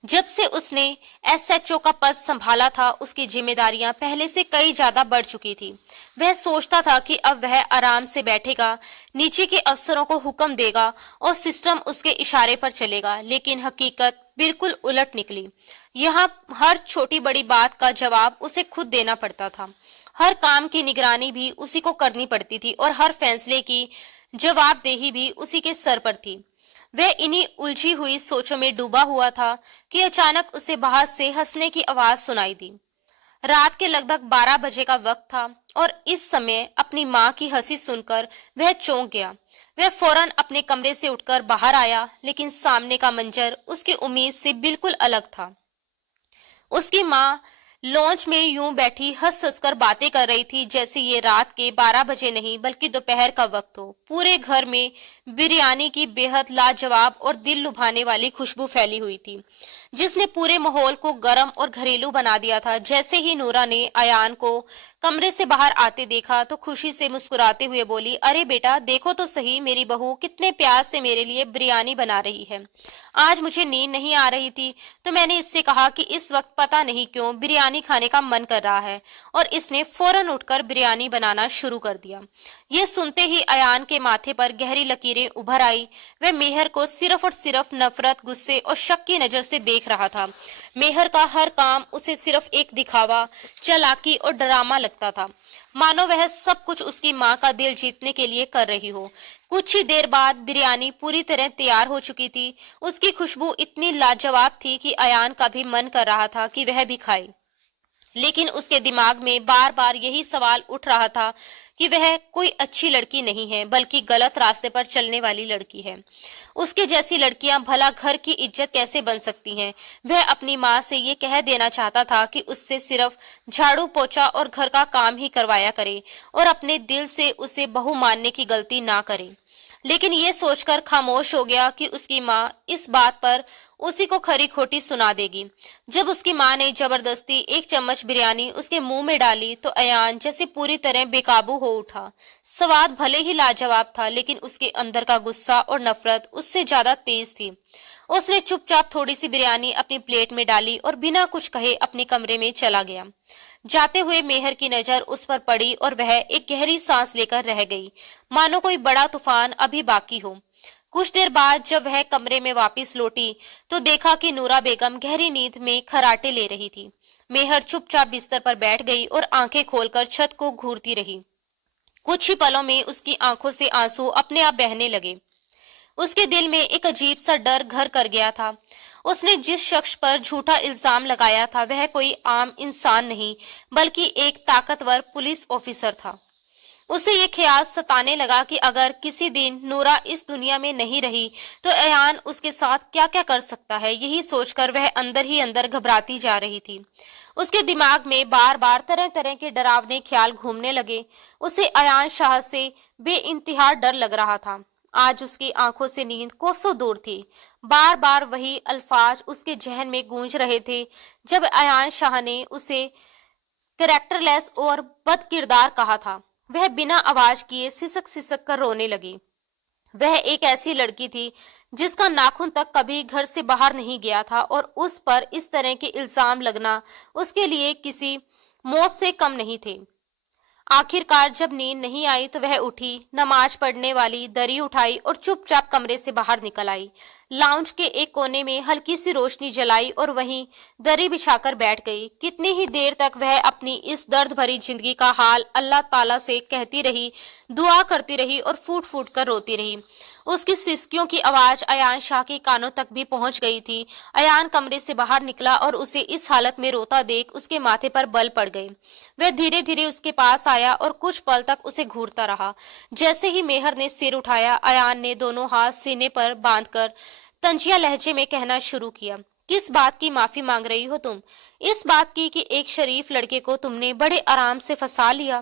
जब से उसने एसएचओ का पद संभाला था, उसकी जिम्मेदारियां पहले से कई ज्यादा बढ़ चुकी थी। वह सोचता था कि अब वह आराम से बैठेगा, नीचे के अफसरों को हुक्म देगा और सिस्टम उसके इशारे पर चलेगा, लेकिन हकीकत बिल्कुल उलट निकली। यहाँ हर छोटी बड़ी बात का जवाब उसे खुद देना पड़ता था। हर काम की निगरानी भी उसी को करनी पड़ती थी और हर फैसले की जवाबदेही भी उसी के सर पर थी। वह इन्हीं उलझी हुई सोचों में डूबा हुआ था कि अचानक उसे बाहर से हंसने की आवाज सुनाई दी। रात के लगभग 12 बजे का वक्त था और इस समय अपनी माँ की हंसी सुनकर वह चौंक गया। वह फौरन अपने कमरे से उठकर बाहर आया, लेकिन सामने का मंजर उसकी उम्मीद से बिल्कुल अलग था। उसकी माँ लॉन्च में यूं बैठी हंस हंसकर बातें कर रही थी जैसे ये रात के 12 बजे नहीं बल्कि दोपहर का वक्त हो। पूरे घर में बिरयानी की बेहद लाजवाब और दिल लुभाने वाली खुशबू फैली हुई थी, जिसने पूरे माहौल को गर्म और घरेलू बना दिया था। जैसे ही नूरा ने अयान को कमरे से बाहर आते देखा तो खुशी से मुस्कुराते हुए बोली, अरे बेटा, देखो तो सही, मेरी बहू कितने प्यार से मेरे लिए बिरयानी बना रही है। आज मुझे नींद नहीं आ रही थी तो मैंने इससे कहा कि इस वक्त पता नहीं क्यों बिरयानी खाने का मन कर रहा है, और इसने फौरन उठकर बिरयानी बनाना शुरू कर दिया। ये सुनते ही अयान के माथे पर गहरी लकीरें उभर आई। वह मेहर को सिर्फ और सिर्फ नफरत, गुस्से और शक की नजर से देख रहा था। मेहर का हर काम उसे सिर्फ एक दिखावा, चालाकी और ड्रामा लगता था, मानो वह सब कुछ उसकी माँ का दिल जीतने के लिए कर रही हो। कुछ ही देर बाद बिरयानी पूरी तरह तैयार हो चुकी थी। उसकी खुशबू इतनी लाजवाब थी कि अयान का भी मन कर रहा था कि वह भी खाए, लेकिन उसके दिमाग में बार बार यही सवाल उठ रहा था कि वह कोई अच्छी लड़की नहीं है बल्कि गलत रास्ते पर चलने वाली लड़की है। उसके जैसी लड़कियां भला घर की इज्जत कैसे बन सकती हैं? वह अपनी माँ से ये कह देना चाहता था कि उससे सिर्फ झाड़ू पोछा और घर का काम ही करवाया करे और अपने दिल से उसे बहू मानने की गलती ना करे, लेकिन ये सोचकर खामोश हो गया कि उसकी माँ इस बात पर उसी को खरी खोटी सुना देगी। जब उसकी माँ ने जबरदस्ती एक चम्मच बिरयानी उसके मुंह में डाली तो अयान जैसे पूरी तरह बेकाबू हो उठा। स्वाद भले ही लाजवाब था, लेकिन उसके अंदर का गुस्सा और नफरत उससे ज्यादा तेज थी। उसने चुपचाप थोड़ी सी बिरयानी अपनी प्लेट में डाली और बिना कुछ कहे अपने कमरे में चला गया। जाते हुए मेहर की नजर उस पर पड़ी और वह एक गहरी सांस लेकर रह गई, मानो कोई बड़ा तूफान अभी बाकी हो। कुछ देर बाद जब वह कमरे में वापस लौटी तो देखा कि नूरा बेगम गहरी नींद में खर्राटे ले रही थी। मेहर चुपचाप बिस्तर पर बैठ गई और आंखें खोलकर छत को घूरती रही। कुछ ही पलों में उसकी आंखों से आंसू अपने आप बहने लगे। उसके दिल में एक अजीब सा डर घर कर गया था। उसने जिस शख्स पर झूठा इल्जाम लगाया था वह कोई आम इंसान नहीं बल्कि एक ताकतवर पुलिस ऑफिसर था। उसे ये ख्याल सताने लगा कि अगर किसी दिन नूरा इस दुनिया में नहीं रही तो अयान उसके साथ क्या क्या कर सकता है। यही सोचकर वह अंदर ही अंदर घबराती जा रही थी। उसके दिमाग में बार बार तरह तरह के डरावने ख्याल घूमने लगे। उसे अयान शाह से बेइंतहा डर लग रहा था। आज उसकी आंखों से नींद कोसों दूर थी। बार बार वही अल्फाज उसके जहन में गूंज रहे थे जब अयान शाह ने उसे कैरेक्टरलेस और बदकिरदार कहा था। वह बिना आवाज किए सिसक सिसक कर रोने लगी। वह एक ऐसी लड़की थी जिसका नाखून तक कभी घर से बाहर नहीं गया था और उस पर इस तरह के इल्जाम लगना उसके लिए किसी मौत से कम नहीं थे। आखिरकार जब नींद नहीं आई तो वह उठी, नमाज पढ़ने वाली दरी उठाई और चुपचाप कमरे से बाहर निकल आई। लाउंज के एक कोने में हल्की सी रोशनी जलाई और वहीं दरी बिछाकर बैठ गई। कितनी ही देर तक वह अपनी इस दर्द भरी जिंदगी का हाल अल्लाह ताला से कहती रही, दुआ करती रही और फूट फूट कर रोती रही। उसकी सिसकियों की आवाज अयान शाह के कानों तक भी पहुंच गई थी। अयान कमरे से बाहर निकला और उसे इस हालत में रोता देख उसके माथे पर बल पड़ गए। वह धीरे धीरे उसके पास आया और कुछ पल तक उसे घूरता रहा। जैसे ही मेहर ने सिर उठाया, अयान ने दोनों हाथ सीने पर बांधकर तंजिया लहजे में कहना शुरू किया, किस बात की माफी मांग रही हो तुम? इस बात की कि एक शरीफ लड़के को तुमने बड़े आराम से फंसा लिया।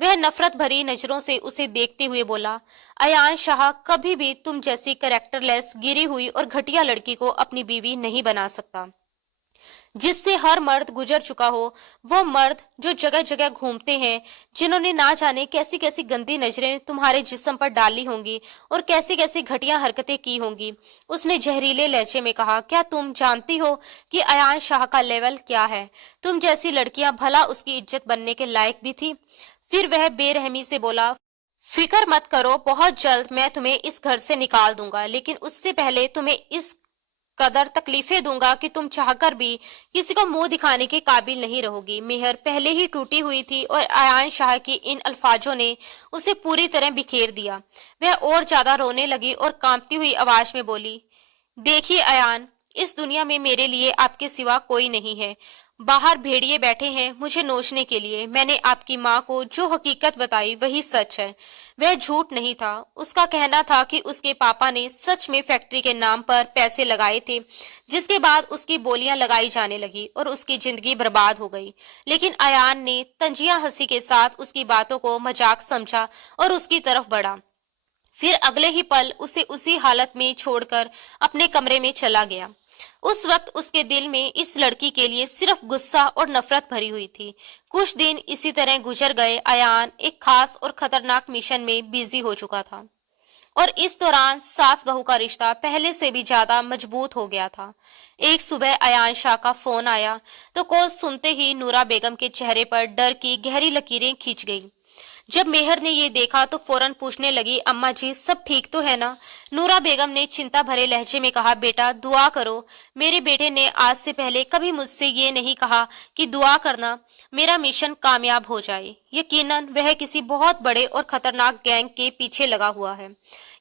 वह नफरत भरी नजरों से उसे देखते हुए बोला, अयान शाह कभी भी तुम जैसी कैरेक्टरलेस, गिरी हुई और घटिया लड़की को अपनी बीवी नहीं बना सकता। जिससे हर मर्द गुजर चुका हो, वो मर्द जो जगह जगह घूमते हैं, जिन्होंने ना जाने कैसी कैसी गंदी नजरें तुम्हारे जिस्म पर डाली होंगी और कैसी कैसी घटिया हरकतें की होंगी। उसने जहरीले लहजे में कहा, क्या तुम जानती हो कि अयान शाह का लेवल क्या है? तुम जैसी लड़कियां भला उसकी इज्जत बनने के लायक भी थी? फिर वह बेरहमी से बोला, फिक्र मत करो, बहुत जल्द मैं तुम्हें इस घर से निकाल दूंगा, लेकिन उससे पहले तुम्हें इस कदर तकलीफें दूंगा कि तुम चाहकर भी किसी को मुंह दिखाने के काबिल नहीं रहोगी। मेहर पहले ही टूटी हुई थी और अयान शाह की इन अल्फाजों ने उसे पूरी तरह बिखेर दिया। वह और ज्यादा रोने लगी और कांपती हुई आवाज में बोली, देखिए अयान, इस दुनिया में मेरे लिए आपके सिवा कोई नहीं है। बाहर भेड़िए बैठे हैं मुझे नोचने के लिए। मैंने आपकी माँ को जो हकीकत बताई वही सच है। वह झूठ नहीं था। उसका कहना था कि उसके पापा ने सच में फैक्ट्री के नाम पर पैसे लगाए थे, जिसके बाद उसकी बोलियां लगाई जाने लगी और उसकी जिंदगी बर्बाद हो गई। लेकिन अयान ने तंजिया हंसी के साथ उसकी बातों को मजाक समझा और उसकी तरफ बढ़ा। फिर अगले ही पल उसे उसी हालत में छोड़कर अपने कमरे में चला गया। उस वक्त उसके दिल में इस लड़की के लिए सिर्फ गुस्सा और नफरत भरी हुई थी। कुछ दिन इसी तरह गुजर गए। अयान एक खास और खतरनाक मिशन में बिजी हो चुका था और इस दौरान सास बहू का रिश्ता पहले से भी ज्यादा मजबूत हो गया था। एक सुबह अयान शाह का फोन आया तो कॉल सुनते ही नूरा बेगम के चेहरे पर डर की गहरी लकीरें खींच गई। जब मेहर ने ये देखा तो फौरन पूछने लगी, अम्मा जी सब ठीक तो है ना? नूरा बेगम ने चिंता भरे लहजे में कहा, बेटा दुआ करो। मेरे बेटे ने आज से पहले कभी मुझसे ये नहीं कहा कि दुआ करना मेरा मिशन कामयाब हो जाए। यकीनन वह किसी बहुत बड़े और खतरनाक गैंग के पीछे लगा हुआ है।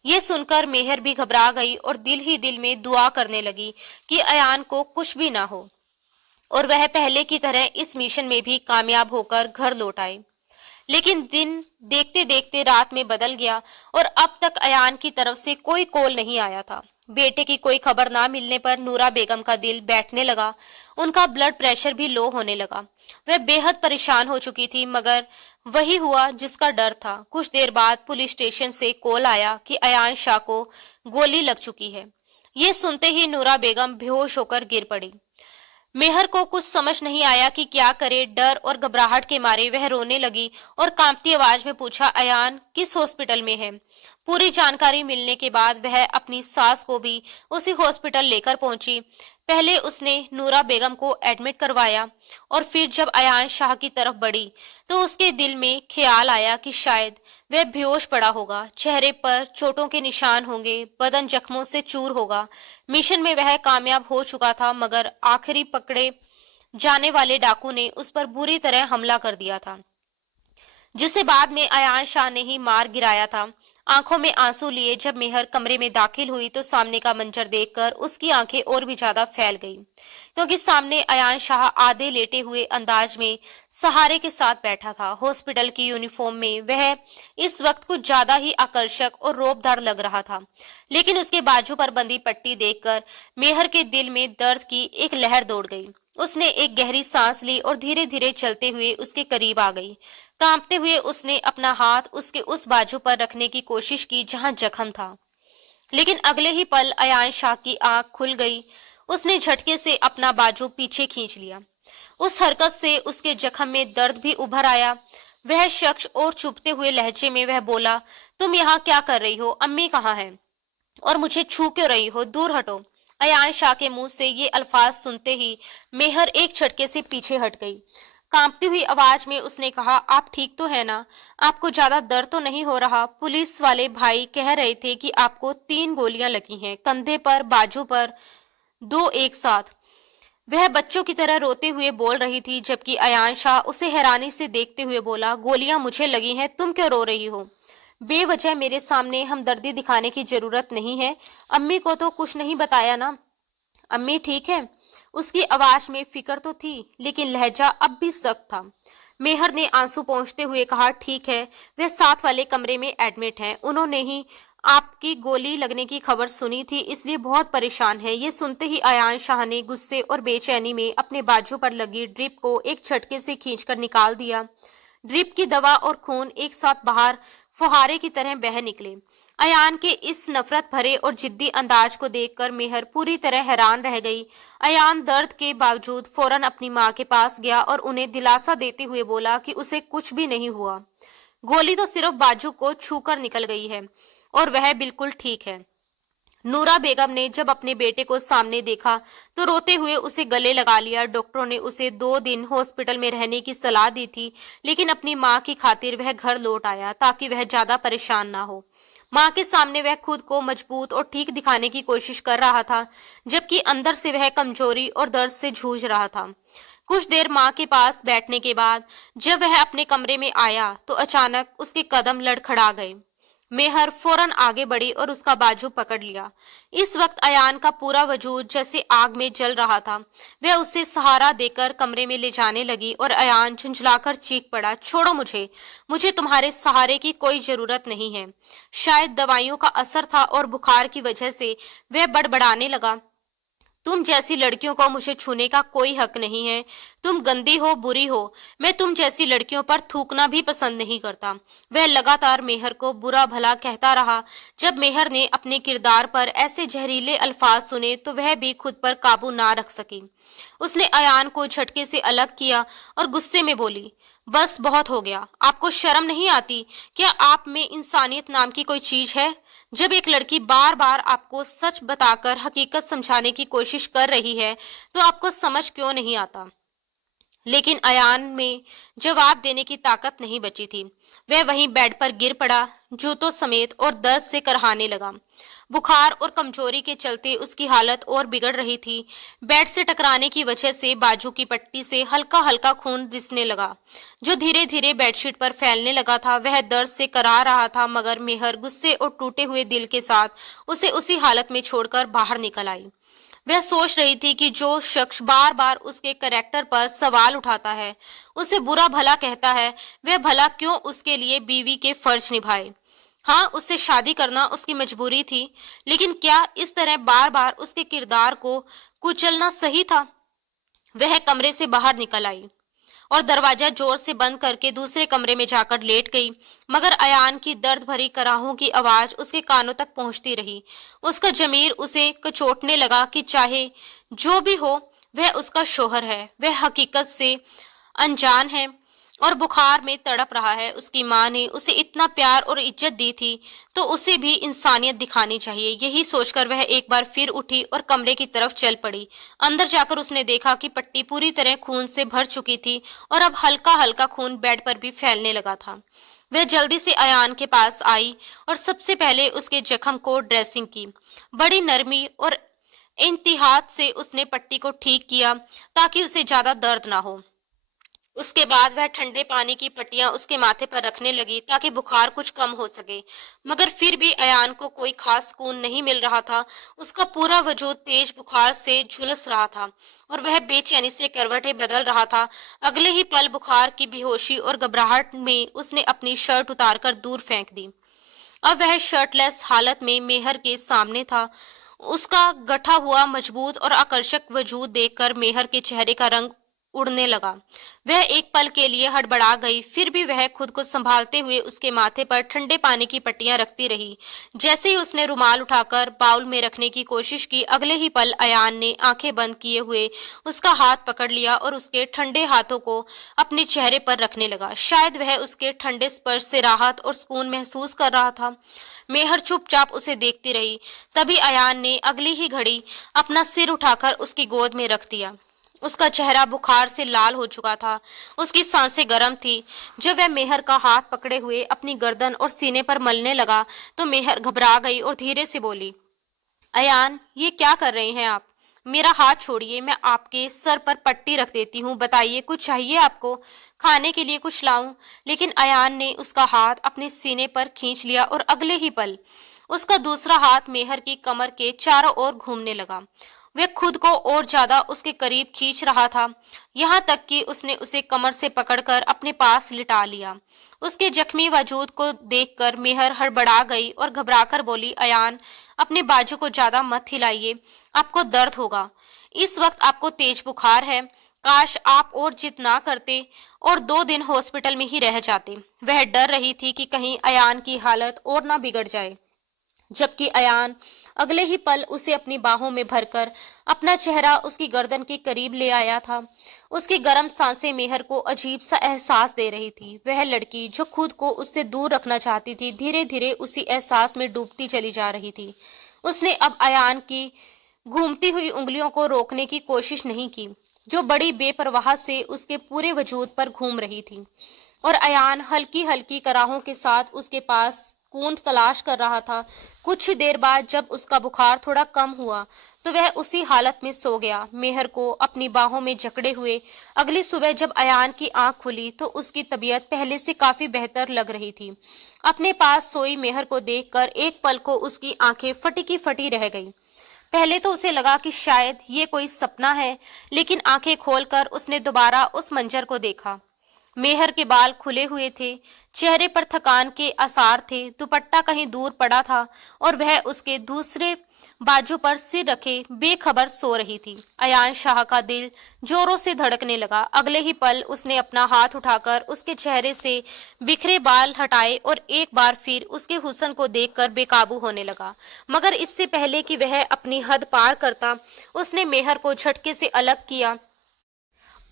ये सुनकर मेहर भी घबरा गई और दिल ही दिल में दुआ करने लगी कि अयान को कुछ भी ना हो और वह पहले की तरह इस मिशन में भी कामयाब होकर घर लौट आए। लेकिन दिन देखते देखते रात में बदल गया और अब तक अयान की तरफ से कोई कॉल नहीं आया था। बेटे की कोई खबर ना मिलने पर नूरा बेगम का दिल बैठने लगा। उनका ब्लड प्रेशर भी लो होने लगा। वह बेहद परेशान हो चुकी थी, मगर वही हुआ जिसका डर था। कुछ देर बाद पुलिस स्टेशन से कॉल आया कि अयान शाह को गोली लग चुकी है। ये सुनते ही नूरा बेगम बेहोश होकर गिर पड़ी। मेहर को कुछ समझ नहीं आया कि क्या करे। डर और घबराहट के मारे वह रोने लगी और कांपती आवाज में पूछा, अयान किस हॉस्पिटल में है? पूरी जानकारी मिलने के बाद वह अपनी सास को भी उसी हॉस्पिटल लेकर पहुंची। पहले उसने नूरा बेगम को एडमिट करवाया और फिर जब अयान शाह की तरफ बढ़ी तो उसके दिल में ख्याल आया कि शायद वह बेहोश पड़ा होगा। चेहरे पर चोटों के निशान होंगे, बदन जख्मों से चूर होगा। मिशन में वह कामयाब हो चुका था, मगर आखिरी पकड़े जाने वाले डाकू ने उस पर बुरी तरह हमला कर दिया था, जिसे बाद में अयान शाह ने ही मार गिराया था। आंखों में आंसू लिए जब मेहर कमरे में दाखिल हुई तो सामने का मंजर देखकर उसकी आंखें और भी ज्यादा फैल गईं, क्योंकि सामने अयान शाह आधे लेटे हुए अंदाज में सहारे के साथ बैठा था। हॉस्पिटल की यूनिफॉर्म में वह इस वक्त कुछ ज्यादा ही आकर्षक और रौबदार लग रहा था, लेकिन उसके बाजू पर बंधी पट्टी देखकर मेहर के दिल में दर्द की एक लहर दौड़ गई। उसने एक गहरी सांस ली और धीरे धीरे चलते हुए उसके करीब आ गई। कांपते हुए उसने अपना हाथ उसके उस बाजू पर रखने की कोशिश की जहां जख्म था, लेकिन अगले ही पल अयान शाह की आंख खुल गई। उसने झटके से अपना बाजू पीछे खींच लिया। उस हरकत से उसके जख्म में दर्द भी उभर आया। वह शख्स और चुभते हुए लहजे में वह बोला, तुम यहाँ क्या कर रही हो? अम्मी कहाँ है? और मुझे छू क्यों रही हो? दूर हटो। अयान शाह के मुंह से ये अल्फाज सुनते ही मेहर एक झटके से पीछे हट गई। कांपती हुई आवाज में उसने कहा, आप ठीक तो है ना? आपको ज्यादा दर्द तो नहीं हो रहा? पुलिस वाले भाई कह रहे थे कि आपको 3 गोलियां लगी हैं, कंधे पर, बाजू पर, 2 एक साथ। वह बच्चों की तरह रोते हुए बोल रही थी, जबकि अयान शाह उसे हैरानी से देखते हुए बोला, गोलियां मुझे लगी हैं, तुम क्यों रो रही हो? बेवजह मेरे सामने हमदर्दी दिखाने की जरूरत नहीं है। अम्मी को तो कुछ नहीं बताया ना? अम्मी ठीक है? उसकी आवाज में फिक्र तो थी, लेकिन लहजा अब भी सख्त था। मेहर ने आंसू पोंछते हुए कहा, ठीक है, वे साथ वाले कमरे में एडमिट हैं। उन्होंने ही आपकी गोली लगने की खबर सुनी थी, इसलिए बहुत परेशान है। ये सुनते ही अयान शाह ने गुस्से और बेचैनी में अपने बाजू पर लगी ड्रिप को एक झटके से खींचकर निकाल दिया। ड्रिप की दवा और खून एक साथ बाहर फुहारे की तरह बह निकले। अयान के इस नफरत भरे और जिद्दी अंदाज को देखकर मेहर पूरी तरह हैरान रह गई। अयान दर्द के बावजूद फौरन अपनी मां के पास गया और उन्हें दिलासा देते हुए बोला कि उसे कुछ भी नहीं हुआ। गोली तो सिर्फ बाजू को छूकर निकल गई है और वह बिल्कुल ठीक है। नूरा बेगम ने जब अपने बेटे को सामने देखा तो रोते हुए उसे गले लगा लिया। डॉक्टरों ने उसे 2 दिन हॉस्पिटल में रहने की सलाह दी थी, लेकिन अपनी मां की खातिर वह घर लौट आया ताकि वह ज्यादा परेशान ना हो। मां के सामने वह खुद को मजबूत और ठीक दिखाने की कोशिश कर रहा था, जबकि अंदर से वह कमजोरी और दर्द से जूझ रहा था। कुछ देर मां के पास बैठने के बाद जब वह अपने कमरे में आया तो अचानक उसके कदम लड़खड़ा गए। मेहर फौरन आगे बढ़ी और उसका बाजू पकड़ लिया। इस वक्त अयान का पूरा वजूद जैसे आग में जल रहा था। वह उसे सहारा देकर कमरे में ले जाने लगी और अयान झुंझलाकर चीख पड़ा, छोड़ो मुझे, मुझे तुम्हारे सहारे की कोई जरूरत नहीं है। शायद दवाइयों का असर था और बुखार की वजह से वह बड़बड़ाने लगा, तुम जैसी लड़कियों को मुझे छूने का कोई हक नहीं है। तुम गंदी हो, बुरी हो। मैं तुम जैसी लड़कियों पर थूकना भी पसंद नहीं करता। वह लगातार मेहर को बुरा भला कहता रहा। जब मेहर ने अपने किरदार पर ऐसे जहरीले अल्फाज सुने तो वह भी खुद पर काबू ना रख सकी। उसने अयान को झटके से अलग किया और गुस्से में बोली, बस बहुत हो गया। आपको शर्म नहीं आती? क्या आप में इंसानियत नाम की कोई चीज है? जब एक लड़की बार बार आपको सच बताकर हकीकत समझाने की कोशिश कर रही है तो आपको समझ क्यों नहीं आता? लेकिन अयान में जवाब देने की ताकत नहीं बची थी। वह वहीं बेड पर गिर पड़ा, जूतों समेत, और दर्द से करहाने लगा। बुखार और कमजोरी के चलते उसकी हालत और बिगड़ रही थी। बेड से टकराने की वजह से बाजू की पट्टी से हल्का हल्का खून रिसने लगा, जो धीरे धीरे बेडशीट पर फैलने लगा था। वह दर्द से कराह रहा था, मगर मेहर गुस्से और टूटे हुए दिल के साथ उसे उसी हालत में छोड़कर बाहर निकल आई। वह सोच रही थी कि जो शख्स बार बार उसके कैरेक्टर पर सवाल उठाता है, उसे बुरा भला कहता है, वह भला क्यों उसके लिए बीवी के फर्ज निभाए। हाँ, उससे शादी करना उसकी मजबूरी थी, लेकिन क्या इस तरह बार बार उसके किरदार को कुचलना सही था? वह कमरे से बाहर निकल आई और दरवाजा जोर से बंद करके दूसरे कमरे में जाकर लेट गई, मगर अयान की दर्द भरी कराहों की आवाज उसके कानों तक पहुंचती रही। उसका जमीर उसे कचोटने लगा कि चाहे जो भी हो, वह उसका शोहर है। वह हकीकत से अनजान है और बुखार में तड़प रहा है। उसकी माँ ने उसे इतना प्यार और इज्जत दी थी, तो उसे भी इंसानियत दिखानी चाहिए। यही सोचकर वह एक बार फिर उठी और कमरे की तरफ चल पड़ी। अंदर जाकर उसने देखा कि पट्टी पूरी तरह खून से भर चुकी थी और अब हल्का हल्का खून बेड पर भी फैलने लगा था। वह जल्दी से अयान के पास आई और सबसे पहले उसके जख्म को ड्रेसिंग की। बड़ी नरमी और एहतियात से उसने पट्टी को ठीक किया ताकि उसे ज्यादा दर्द ना हो। उसके बाद वह ठंडे पानी की पट्टियां उसके माथे पर रखने लगी ताकि बुखार कुछ कम हो सके, मगर फिर भी अयान को कोई खास सुकून नहीं मिल रहा था। उसका पूरा वजूद तेज बुखार से झुलस रहा था और वह बेचैनी से करवटें बदल रहा था। अगले ही पल बुखार की बेहोशी और घबराहट में उसने अपनी शर्ट उतारकर दूर फेंक दी। अब वह शर्टलेस हालत में मेहर के सामने था। उसका गठा हुआ मजबूत और आकर्षक वजूद देखकर मेहर के चेहरे का रंग उड़ने लगा। वह एक पल के लिए हड़बड़ा गई, फिर भी वह खुद को संभालते हुए उसके माथे पर ठंडे पानी की पट्टियां रखती रही। जैसे ही उसने रुमाल उठाकर बाउल में रखने की कोशिश की, अगले ही पल अयान ने आंखें बंद किए हुए उसका हाथ पकड़ लिया और उसके ठंडे हाथों को अपने चेहरे पर रखने लगा। शायद वह उसके ठंडे स्पर्श से राहत और सुकून महसूस कर रहा था। मेहर चुपचाप उसे देखती रही। तभी अयान ने अगली ही घड़ी अपना सिर उठाकर उसकी गोद में रख दिया। उसका चेहरा बुखार से लाल हो चुका था, उसकी सांसें गर्म थी। जब वह मेहर का हाथ पकड़े हुए अपनी गर्दन और सीने पर मलने लगा तो मेहर घबरा गई और धीरे से बोली, अयान, ये क्या कर रहे हैं आप? मेरा हाथ छोड़िए, मैं आपके सर पर पट्टी रख देती हूँ। बताइए, कुछ चाहिए आपको? खाने के लिए कुछ लाऊं? लेकिन अयान ने उसका हाथ अपने सीने पर खींच लिया और अगले ही पल उसका दूसरा हाथ मेहर की कमर के चारों ओर घूमने लगा। वह खुद को और ज्यादा उसके करीब खींच रहा था, यहाँ तक कि उसने उसे कमर से पकड़कर अपने पास लिटा लिया। उसके जख्मी वजूद को देखकर मेहर हड़बड़ा गई और घबराकर बोली, अयान, अपने बाजू को ज्यादा मत हिलाइए, आपको दर्द होगा। इस वक्त आपको तेज बुखार है। काश आप और जिद ना करते और 2 दिन हॉस्पिटल में ही रह जाते। वह डर रही थी कि कहीं अयान की हालत और ना बिगड़ जाए, जबकि अयान अगले ही पल उसे अपनी बाहों में भरकर अपना चेहरा उसकी गर्दन के करीब ले आया था। उसकी गर्म सांसें मेहर को अजीब सा एहसास दे रही थी। वह लड़की जो खुद को उससे दूर रखना चाहती थी, धीरे धीरे उसी एहसास में डूबती चली जा रही थी। उसने अब अयान की घूमती हुई उंगलियों को रोकने की कोशिश नहीं की, जो बड़ी बेपरवाह से उसके पूरे वजूद पर घूम रही थी। और अयान हल्की हल्की कराहों के साथ उसके पास कूंद तलाश कर रहा था। कुछ देर बाद जब उसका बुखार थोड़ा कम हुआ तो वह उसी हालत में सो गया, मेहर को अपनी बाहों में जकड़े हुए। अगली सुबह जब अयान की आंख खुली तो उसकी तबीयत पहले से काफी बेहतर लग रही थी। अपने पास सोई मेहर को देखकर एक पल को उसकी आंखें फटी की फटी रह गई। पहले तो उसे लगा कि शायद ये कोई सपना है, लेकिन आंखें खोलकर उसने दोबारा उस मंजर को देखा। मेहर के बाल खुले हुए थे, चेहरे पर थकान के आसार थे, दुपट्टा कहीं दूर पड़ा था और वह उसके दूसरे बाजू पर सिर रखे बेखबर सो रही थी। अयान शाह का दिल जोरों से धड़कने लगा। अगले ही पल उसने अपना हाथ उठाकर उसके चेहरे से बिखरे बाल हटाए और एक बार फिर उसके हुस्न को देखकर बेकाबू होने लगा। मगर इससे पहले कि वह अपनी हद पार करता, उसने मेहर को झटके से अलग किया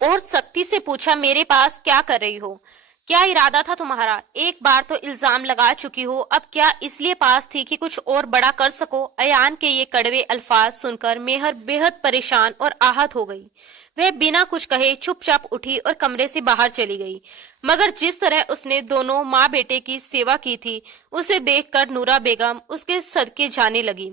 और सख्ती से पूछा, मेरे पास क्या कर रही हो? क्या इरादा था तुम्हारा? एक बार तो इल्जाम लगा चुकी हो, अब क्या इसलिए पास थी कि कुछ और बड़ा कर सको? अयान के ये कड़वे अल्फाज सुनकर मेहर बेहद परेशान और आहत हो गई। वह बिना कुछ कहे चुपचाप उठी और कमरे से बाहर चली गई। मगर जिस तरह उसने दोनों माँ बेटे की सेवा की थी, उसे देखकर नूरा बेगम उसके सदके जाने लगी।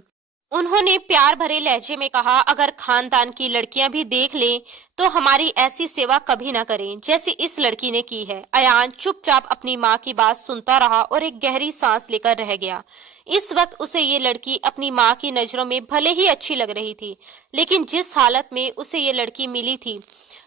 उन्होंने प्यार भरे लहजे में कहा, अगर खानदान की लड़कियां भी देख लें तो हमारी ऐसी सेवा कभी ना करें जैसी इस लड़की ने की है। अयान चुपचाप अपनी माँ की बात सुनता रहा और एक गहरी सांस लेकर रह गया। इस वक्त उसे ये लड़की अपनी माँ की नजरों में भले ही अच्छी लग रही थी, लेकिन जिस हालत में उसे ये लड़की मिली थी,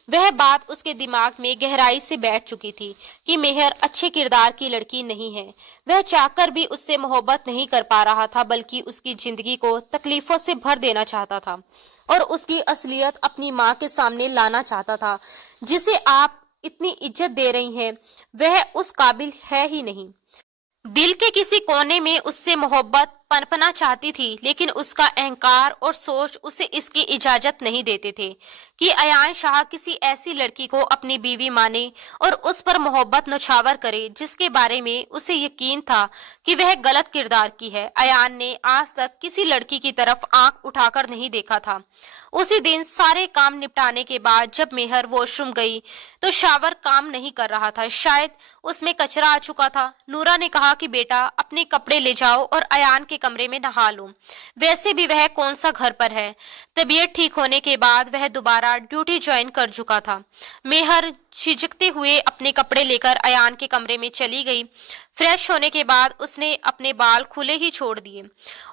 वह बात उसके दिमाग में गहराई से बैठ चुकी थी कि मेहर अच्छे किरदार की लड़की नहीं है। वह चाहकर भी उससे मोहब्बत नहीं कर पा रहा था, बल्कि उसकी जिंदगी को तकलीफों से भर देना चाहता था और उसकी असलियत अपनी माँ के सामने लाना चाहता था। जिसे आप इतनी इज्जत दे रही हैं, वह उस काबिल है ही नहीं। दिल के किसी कोने में उससे मोहब्बत पनपना चाहती थी, लेकिन उसका अहंकार और सोच उसे इसकी इजाजत नहीं देते थे कि अयान शाह किसी ऐसी लड़की को अपनी बीवी माने और उस पर मोहब्बत नौछावर करे जिसके बारे में उसे यकीन था कि वह गलत किरदार की है। अयान ने आज तक किसी लड़की की तरफ आंख उठाकर नहीं देखा था। उसी दिन सारे काम निपटाने के बाद जब मेहर वॉशरूम गई तो शावर काम नहीं कर रहा था, शायद उसमें कचरा आ चुका था। नूरा ने कहा कि बेटा अपने कपड़े ले जाओ और अयान के कमरे में नहा लो, वैसे भी वह कौन सा घर पर है। तबीयत ठीक होने के बाद वह दोबारा ड्यूटी ज्वाइन कर चुका था। मेहर झिझकते हुए अपने कपड़े लेकर अयान के कमरे में चली गई। फ्रेश होने के बाद उसने अपने बाल खुले ही छोड़ दिए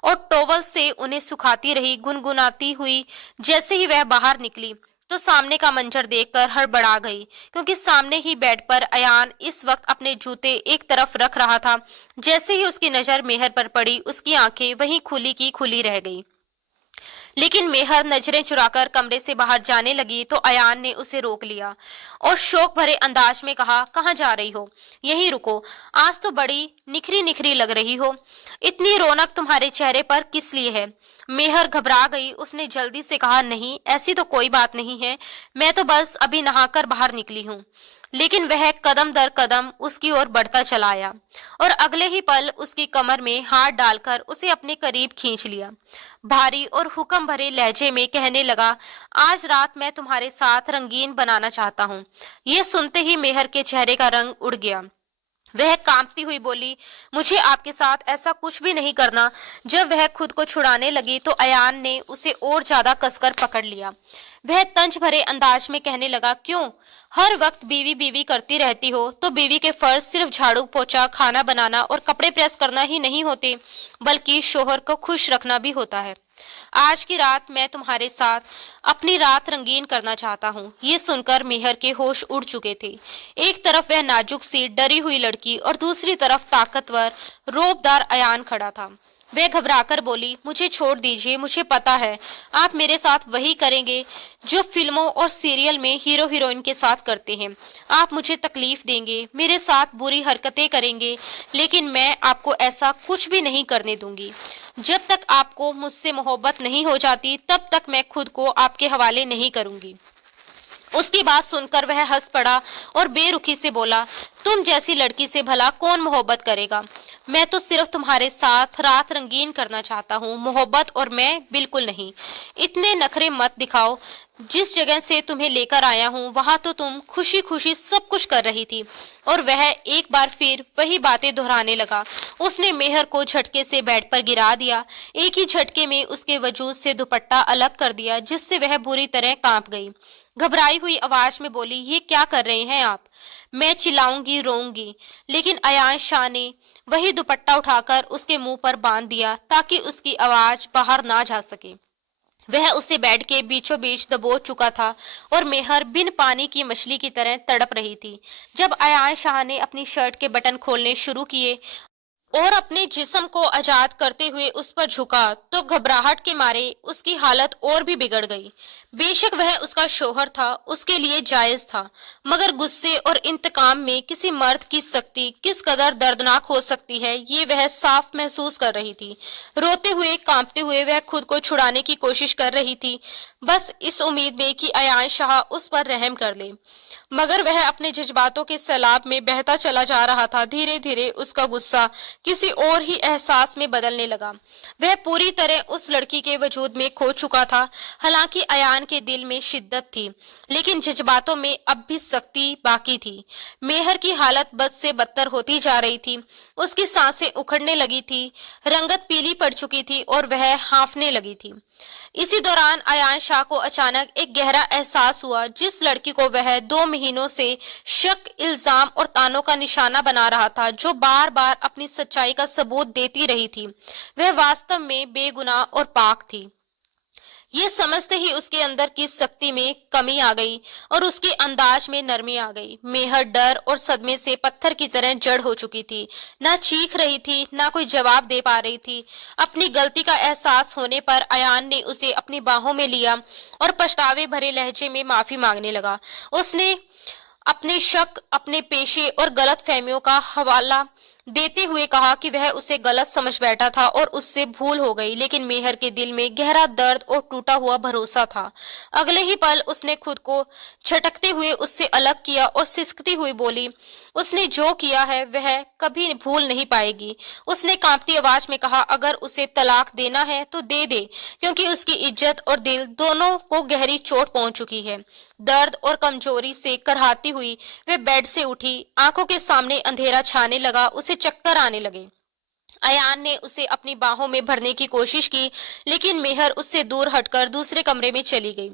और टॉवल से उन्हें सुखाती रही, गुनगुनाती हुई। जैसे ही वह बाहर निकली तो सामने का मंजर देखकर हड़बड़ा गई, क्योंकि सामने ही बेड पर अयान इस वक्त अपने जूते एक तरफ रख रहा था। जैसे ही उसकी नजर मेहर पर पड़ी, उसकी आंखें वहीं खुली की खुली रह गई। लेकिन मेहर नजरें चुराकर कमरे से बाहर जाने लगी तो अयान ने उसे रोक लिया और शौक भरे अंदाज में कहा, कहाँ जा रही हो? यहीं रुको, आज तो बड़ी निखरी निखरी लग रही हो। इतनी रौनक तुम्हारे चेहरे पर किस लिए है? मेहर घबरा गई। उसने जल्दी से कहा, नहीं ऐसी तो कोई बात नहीं है, मैं तो बस अभी नहाकर बाहर निकली हूँ। लेकिन वह कदम दर कदम उसकी ओर बढ़ता चला आया और अगले ही पल उसकी कमर में हाथ डालकर उसे अपने करीब खींच लिया। भारी और हुक्म भरे लहजे में कहने लगा, आज रात मैं तुम्हारे साथ रंगीन बनाना चाहता हूँ। ये सुनते ही मेहर के चेहरे का रंग उड़ गया। वह कांपती हुई बोली, मुझे आपके साथ ऐसा कुछ भी नहीं करना। जब वह खुद को छुड़ाने लगी तो अयान ने उसे और ज्यादा कसकर पकड़ लिया। वह तंज भरे अंदाज में कहने लगा, क्यों हर वक्त बीवी बीवी करती रहती हो? तो बीवी के फर्ज सिर्फ झाड़ू पोछा, खाना बनाना और कपड़े प्रेस करना ही नहीं होते, बल्कि शोहर को खुश रखना भी होता है। आज की रात मैं तुम्हारे साथ अपनी रात रंगीन करना चाहता हूँ। ये सुनकर मेहर के होश उड़ चुके थे। एक तरफ वह नाजुक सी डरी हुई लड़की और दूसरी तरफ ताकतवर रौबदार अयान खड़ा था। वह घबराकर बोली, मुझे छोड़ दीजिए, मुझे पता है आप मेरे साथ वही करेंगे जो फिल्मों और सीरियल में हीरो हीरोइन के साथ करते हैं। आप मुझे तकलीफ देंगे, मेरे साथ बुरी हरकतें करेंगे, लेकिन मैं आपको ऐसा कुछ भी नहीं करने दूंगी। जब तक आपको मुझसे मोहब्बत नहीं हो जाती तब तक मैं खुद को आपके हवाले नहीं करूंगी। उसकी बात सुनकर वह हंस पड़ा और बेरुखी से बोला, तुम जैसी लड़की से भला कौन मोहब्बत करेगा? मैं तो सिर्फ तुम्हारे साथ रात रंगीन करना चाहता हूँ, मोहब्बत और मैं बिल्कुल नहीं। इतने नखरे मत दिखाओ। जिस जगह से तुम्हें लेकर आया हूँ वहां तो तुम खुशी खुशी सब कुछ कर रही थी। और वह एक बार फिर वही बातें दोहराने लगा। उसने मेहर को झटके से बेड पर गिरा दिया। एक ही झटके में उसके वजूद से दुपट्टा अलग कर दिया, जिससे वह बुरी तरह कांप गई। घबराई हुई आवाज में बोली, ये क्या कर रहे हैं आप? मैं चिल्लाऊंगी, रोऊंगी। लेकिन अयान शाह ने वही दुपट्टा उठाकर उसके मुंह पर बांध दिया ताकि उसकी आवाज बाहर ना जा सके। वह उसे बेड के बीचों बीच दबोच चुका था और मेहर बिन पानी की मछली की तरह तड़प रही थी। जब अयान शाह ने अपनी शर्ट के बटन खोलने शुरू किए और अपने जिस्म को आजाद करते हुए उस पर झुका तो घबराहट के मारे उसकी हालत और भी बिगड़ गई। बेशक वह उसका शौहर था, उसके लिए जायज था, मगर गुस्से और इंतकाम में किसी मर्द की सख्ती किस कदर दर्दनाक हो सकती है ये वह साफ महसूस कर रही थी। रोते हुए कांपते हुए वह खुद को छुड़ाने की कोशिश कर रही थी, बस इस उम्मीद में कि अयान शाह उस पर रहम कर ले। मगर वह अपने जज्बातों के सैलाब में बहता चला जा रहा था। धीरे धीरे उसका गुस्सा किसी और ही एहसास में बदलने लगा। वह पूरी तरह उस लड़की के वजूद में खो चुका था। हालांकि अयान के दिल में शिद्दत थी, लेकिन जज्बातों में अब भी सख्ती बाकी थी। मेहर की हालत बद से बदतर होती जा रही थी। उसकी सांसें उखड़ने लगी थी, रंगत पीली पड़ चुकी थी और वह हांफने लगी थी। इसी दौरान अयान शाह को अचानक एक गहरा एहसास हुआ। जिस लड़की को वह 2 महीनों से शक, इल्जाम और तानों का निशाना बना रहा था, जो बार बार अपनी सच्चाई का सबूत देती रही थी, वह वास्तव में बेगुनाह और पाक थी। ये समझते ही उसके अंदर की सख्ती में कमी आ गई और उसके अंदाज में नरमी आ गई। मेहर डर और सदमे से पत्थर की तरह जड़ हो चुकी थी। ना चीख रही थी, ना कोई जवाब दे पा रही थी। अपनी गलती का एहसास होने पर अयान ने उसे अपनी बाहों में लिया और पछतावे भरे लहजे में माफी मांगने लगा। उसने अपने शक, अपने पेशे और गलत फहमियों का हवाला देते हुए कहा कि वह उसे गलत समझ बैठा था और उससे भूल हो गई, लेकिन मेहर के दिल में गहरा दर्द और टूटा हुआ भरोसा था। अगले ही पल उसने खुद को झटकते हुए उससे अलग किया और सिसकती हुई बोली, उसने जो किया है वह कभी भूल नहीं पाएगी। उसने कांपती आवाज में कहा, अगर उसे तलाक देना है तो दे दे, क्योंकि उसकी इज्जत और दिल दोनों को गहरी चोट पहुंच चुकी है। दर्द और कमजोरी से करहाती हुई वह बेड से उठी। आंखों के सामने अंधेरा छाने लगा, उसे चक्कर आने लगे। अयान ने उसे अपनी बाहों में भरने की कोशिश की, लेकिन मेहर उससे दूर हटकर दूसरे कमरे में चली गई।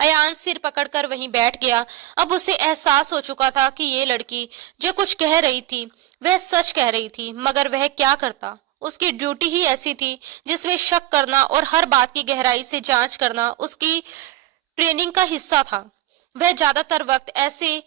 अयान सिर पकड़कर वहीं बैठ गया। अब उसे एहसास हो चुका था कि ये लड़की जो कुछ कह रही थी वह सच कह रही थी, मगर वह क्या करता? उसकी ड्यूटी ही ऐसी थी जिसमें शक करना और हर बात की गहराई से जांच करना उसकी ट्रेनिंग का हिस्सा था। वह ज्यादातर वक्त ऐसे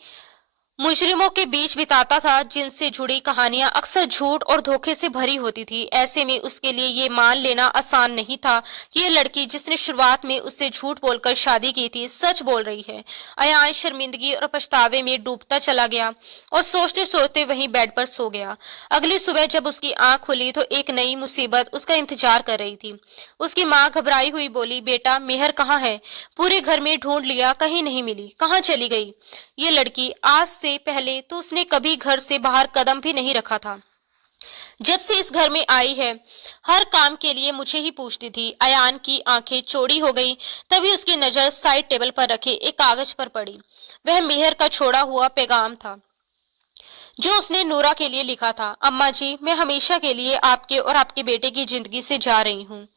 मुजरिमों के बीच बिताता था जिनसे जुड़ी कहानियां अक्सर झूठ और धोखे से भरी होती थी। ऐसे में उसके लिए ये मान लेना आसान नहीं था कि ये लड़की जिसने शुरुआत में उससे झूठ बोलकर शादी की थी सच बोल रही है। अयान शर्मिंदगी और पछतावे में डूबता चला गया और सोचते सोचते वहीं बेड पर सो गया। अगली सुबह जब उसकी आंख खुली तो एक नई मुसीबत उसका इंतजार कर रही थी। उसकी माँ घबराई हुई बोली, बेटा मेहर कहाँ है? पूरे घर में ढूंढ लिया, कहीं नहीं मिली, कहाँ चली गई? ये लड़की आज से पहले तो उसने कभी घर से बाहर कदम भी नहीं रखा था। जब से इस घर में आई है हर काम के लिए मुझे ही पूछती थी। अयान की आंखें चौड़ी हो गई। तभी उसकी नजर साइड टेबल पर रखे एक कागज पर पड़ी। वह मेहर का छोड़ा हुआ पैगाम था जो उसने नूरा के लिए लिखा था। अम्मा जी, मैं हमेशा के लिए आपके और आपके बेटे की जिंदगी से जा रही हूँ।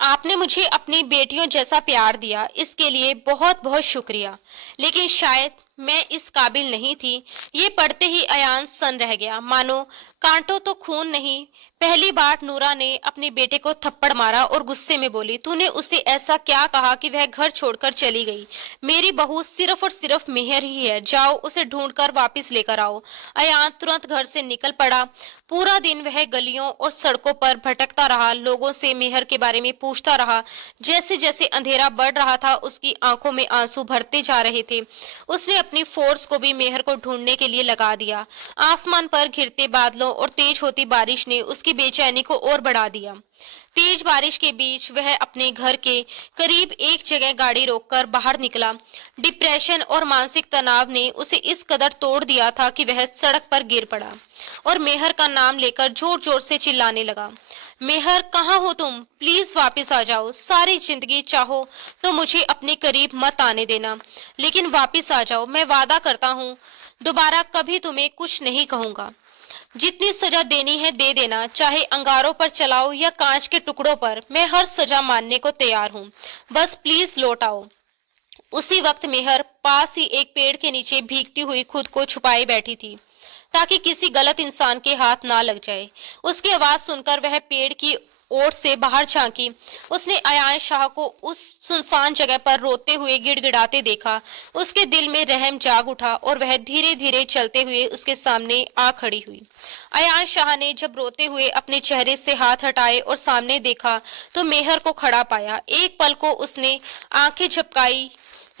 आपने मुझे अपनी बेटियों जैसा प्यार दिया, इसके लिए बहुत बहुत शुक्रिया, लेकिन शायद मैं इस काबिल नहीं थी। ये पढ़ते ही अयान सन रह गया, मानो कांटो तो खून नहीं। पहली बार नूरा ने अपने बेटे को थप्पड़ मारा और गुस्से में बोली, तूने उसे ऐसा क्या कहा कि वह घर छोड़कर चली गई? मेरी बहू सिर्फ और सिर्फ मेहर ही है, जाओ उसे ढूंढकर वापस लेकर आओ। अयान तुरंत घर से निकल पड़ा। पूरा दिन वह गलियों और सड़कों पर भटकता रहा, लोगों से मेहर के बारे में पूछता रहा। जैसे जैसे अंधेरा बढ़ रहा था, उसकी आंखों में आंसू भरते जा रहे थे। उसने अपनी फोर्स को भी मेहर को ढूंढने के लिए लगा दिया। आसमान पर घिरते बादलों और तेज होती बारिश ने उसकी बेचैनी को और बढ़ा दिया। तेज बारिश के बीच वह अपने घर के करीब एक जगह गाड़ी रोककर बाहर निकला। डिप्रेशन और मानसिक तनाव ने उसे इस कदर तोड़ दिया था कि वह सड़क पर गिर पड़ा और मेहर का नाम लेकर जोर जोर से चिल्लाने लगा। मेहर, कहाँ हो तुम? प्लीज वापस आ जाओ। सारी जिंदगी चाहो तो मुझे अपने करीब मत आने देना, लेकिन वापस आ जाओ। मैं वादा करता हूँ दोबारा कभी तुम्हें कुछ नहीं कहूंगा। जितनी सजा देनी है दे देना, चाहे अंगारों पर चलाओ या कांच के टुकड़ों पर, मैं हर सजा मानने को तैयार हूँ। बस प्लीज लौट आओ। उसी वक्त मेहर पास ही एक पेड़ के नीचे भीगती हुई खुद को छुपाए बैठी थी, ताकि किसी गलत इंसान के हाथ ना लग जाए। उसकी आवाज सुनकर वह पेड़ की ओर से बाहर झांकी। उसने अयान शाह को उस सुनसान जगह पर रोते हुए गिड़गिड़ाते देखा। उसके दिल में रहम जाग उठा और वह धीरे धीरे चलते हुए उसके सामने आ खड़ी हुई। अयान शाह ने जब रोते हुए अपने चेहरे से हाथ हटाए और सामने देखा तो मेहर को खड़ा पाया। एक पल को उसने आंखें झपकाई,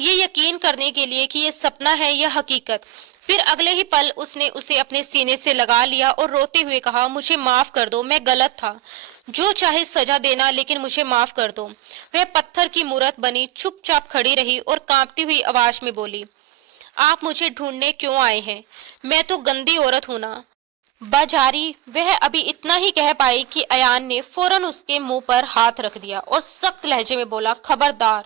ये यकीन करने के लिए कि ये सपना है या हकीकत। फिर अगले ही पल उसने उसे अपने सीने से लगा लिया और रोते हुए कहा, मुझे माफ कर दो, मैं गलत था। जो चाहे सजा देना, लेकिन मुझे माफ कर दो। वह पत्थर की मूरत बनी चुपचाप खड़ी रही और कांपती हुई आवाज में बोली, आप मुझे ढूंढने क्यों आए हैं? मैं तो गंदी औरत हूं ना। बाजारी वह अभी इतना ही कह पाई कि अयान ने फौरन उसके मुंह पर हाथ रख दिया और सख्त लहजे में बोला, खबरदार,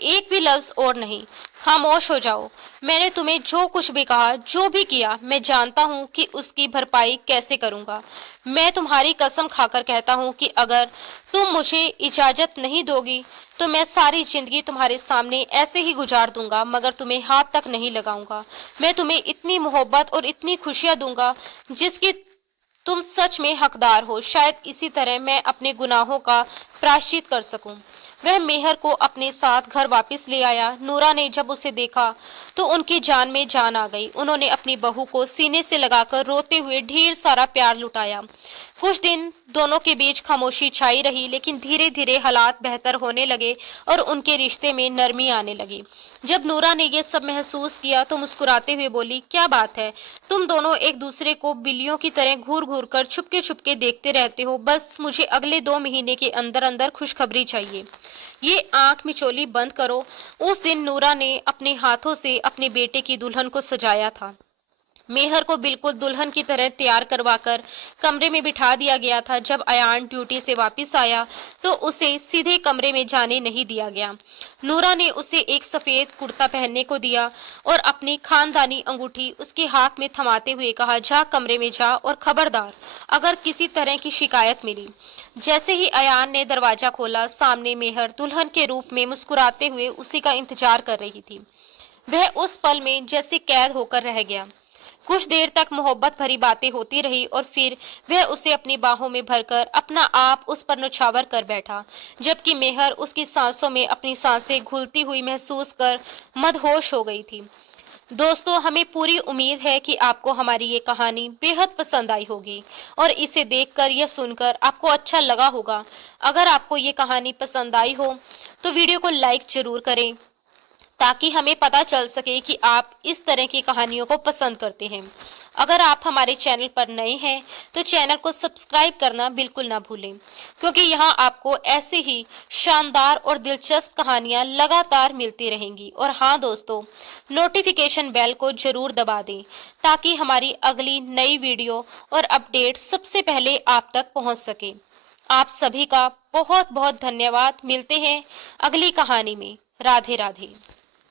एक भी लफ्ज और नहीं। खामोश हो जाओ। मैंने तुम्हें जो कुछ भी कहा, जो भी किया, मैं जानता हूँ कि उसकी भरपाई कैसे करूंगा। मैं तुम्हारी कसम खाकर कहता हूँ कि अगर तुम मुझे इजाजत नहीं दोगी तो मैं सारी जिंदगी तुम्हारे सामने ऐसे ही गुजार दूंगा, मगर तुम्हें हाथ तक नहीं लगाऊंगा। मैं तुम्हें इतनी मोहब्बत और इतनी खुशियां दूंगा जिसकी तुम सच में हकदार हो। शायद इसी तरह मैं अपने गुनाहों का प्रायश्चित कर सकूं। वह मेहर को अपने साथ घर वापस ले आया। नूरा ने जब उसे देखा तो उनकी जान में जान आ गई। उन्होंने अपनी बहू को सीने से लगाकर रोते हुए ढेर सारा प्यार लुटाया। कुछ दिन दोनों के बीच खामोशी छाई रही, लेकिन धीरे धीरे हालात बेहतर होने लगे और उनके रिश्ते में नरमी आने लगी। जब नूरा ने यह सब महसूस किया तो मुस्कुराते हुए बोली, क्या बात है, तुम दोनों एक दूसरे को बिल्लियों की तरह घूर घूर कर छुपके छुपके देखते रहते हो। बस मुझे अगले 2 महीने के अंदर अंदर खुशखबरी चाहिए। ये आंख मिचोली बंद करो। उस दिन नूरा ने अपने हाथों से अपने बेटे की दुल्हन को सजाया था। मेहर को बिल्कुल दुल्हन की तरह तैयार करवाकर कमरे में बिठा दिया गया था। जब अयान ड्यूटी से वापस आया तो उसे सीधे कमरे में जाने नहीं दिया गया। नूरा ने उसे एक सफेद कुर्ता पहनने को दिया और अपनी खानदानी अंगूठी उसके हाथ में थमाते हुए कहा, जा कमरे में जा और खबरदार अगर किसी तरह की शिकायत मिली। जैसे ही अयान ने दरवाजा खोला, सामने मेहर दुल्हन के रूप में मुस्कुराते हुए उसी का इंतजार कर रही थी। वह उस पल में जैसे कैद होकर रह गया। कुछ देर तक मोहब्बत भरी बातें होती रही और फिर वह उसे अपनी बाहों में भरकर अपना आप उस पर न्यौछावर कर बैठा, जबकि मेहर उसकी सांसों में अपनी सांसें घुलती हुई महसूस कर मदहोश हो गई थी। दोस्तों, हमें पूरी उम्मीद है कि आपको हमारी ये कहानी बेहद पसंद आई होगी और इसे देखकर या सुनकर आपको अच्छा लगा होगा। अगर आपको ये कहानी पसंद आई हो तो वीडियो को लाइक जरूर करें, ताकि हमें पता चल सके कि आप इस तरह की कहानियों को पसंद करते हैं। अगर आप हमारे चैनल पर नए हैं तो चैनल को सब्सक्राइब करना बिल्कुल ना भूलें, क्योंकि यहाँ आपको ऐसे ही शानदार और दिलचस्प कहानियाँ लगातार मिलती रहेंगी। और हाँ दोस्तों, नोटिफिकेशन बेल को जरूर दबा दें ताकि हमारी अगली नई वीडियो और अपडेट सबसे पहले आप तक पहुँच सके। आप सभी का बहुत बहुत धन्यवाद। मिलते हैं अगली कहानी में। राधे राधे।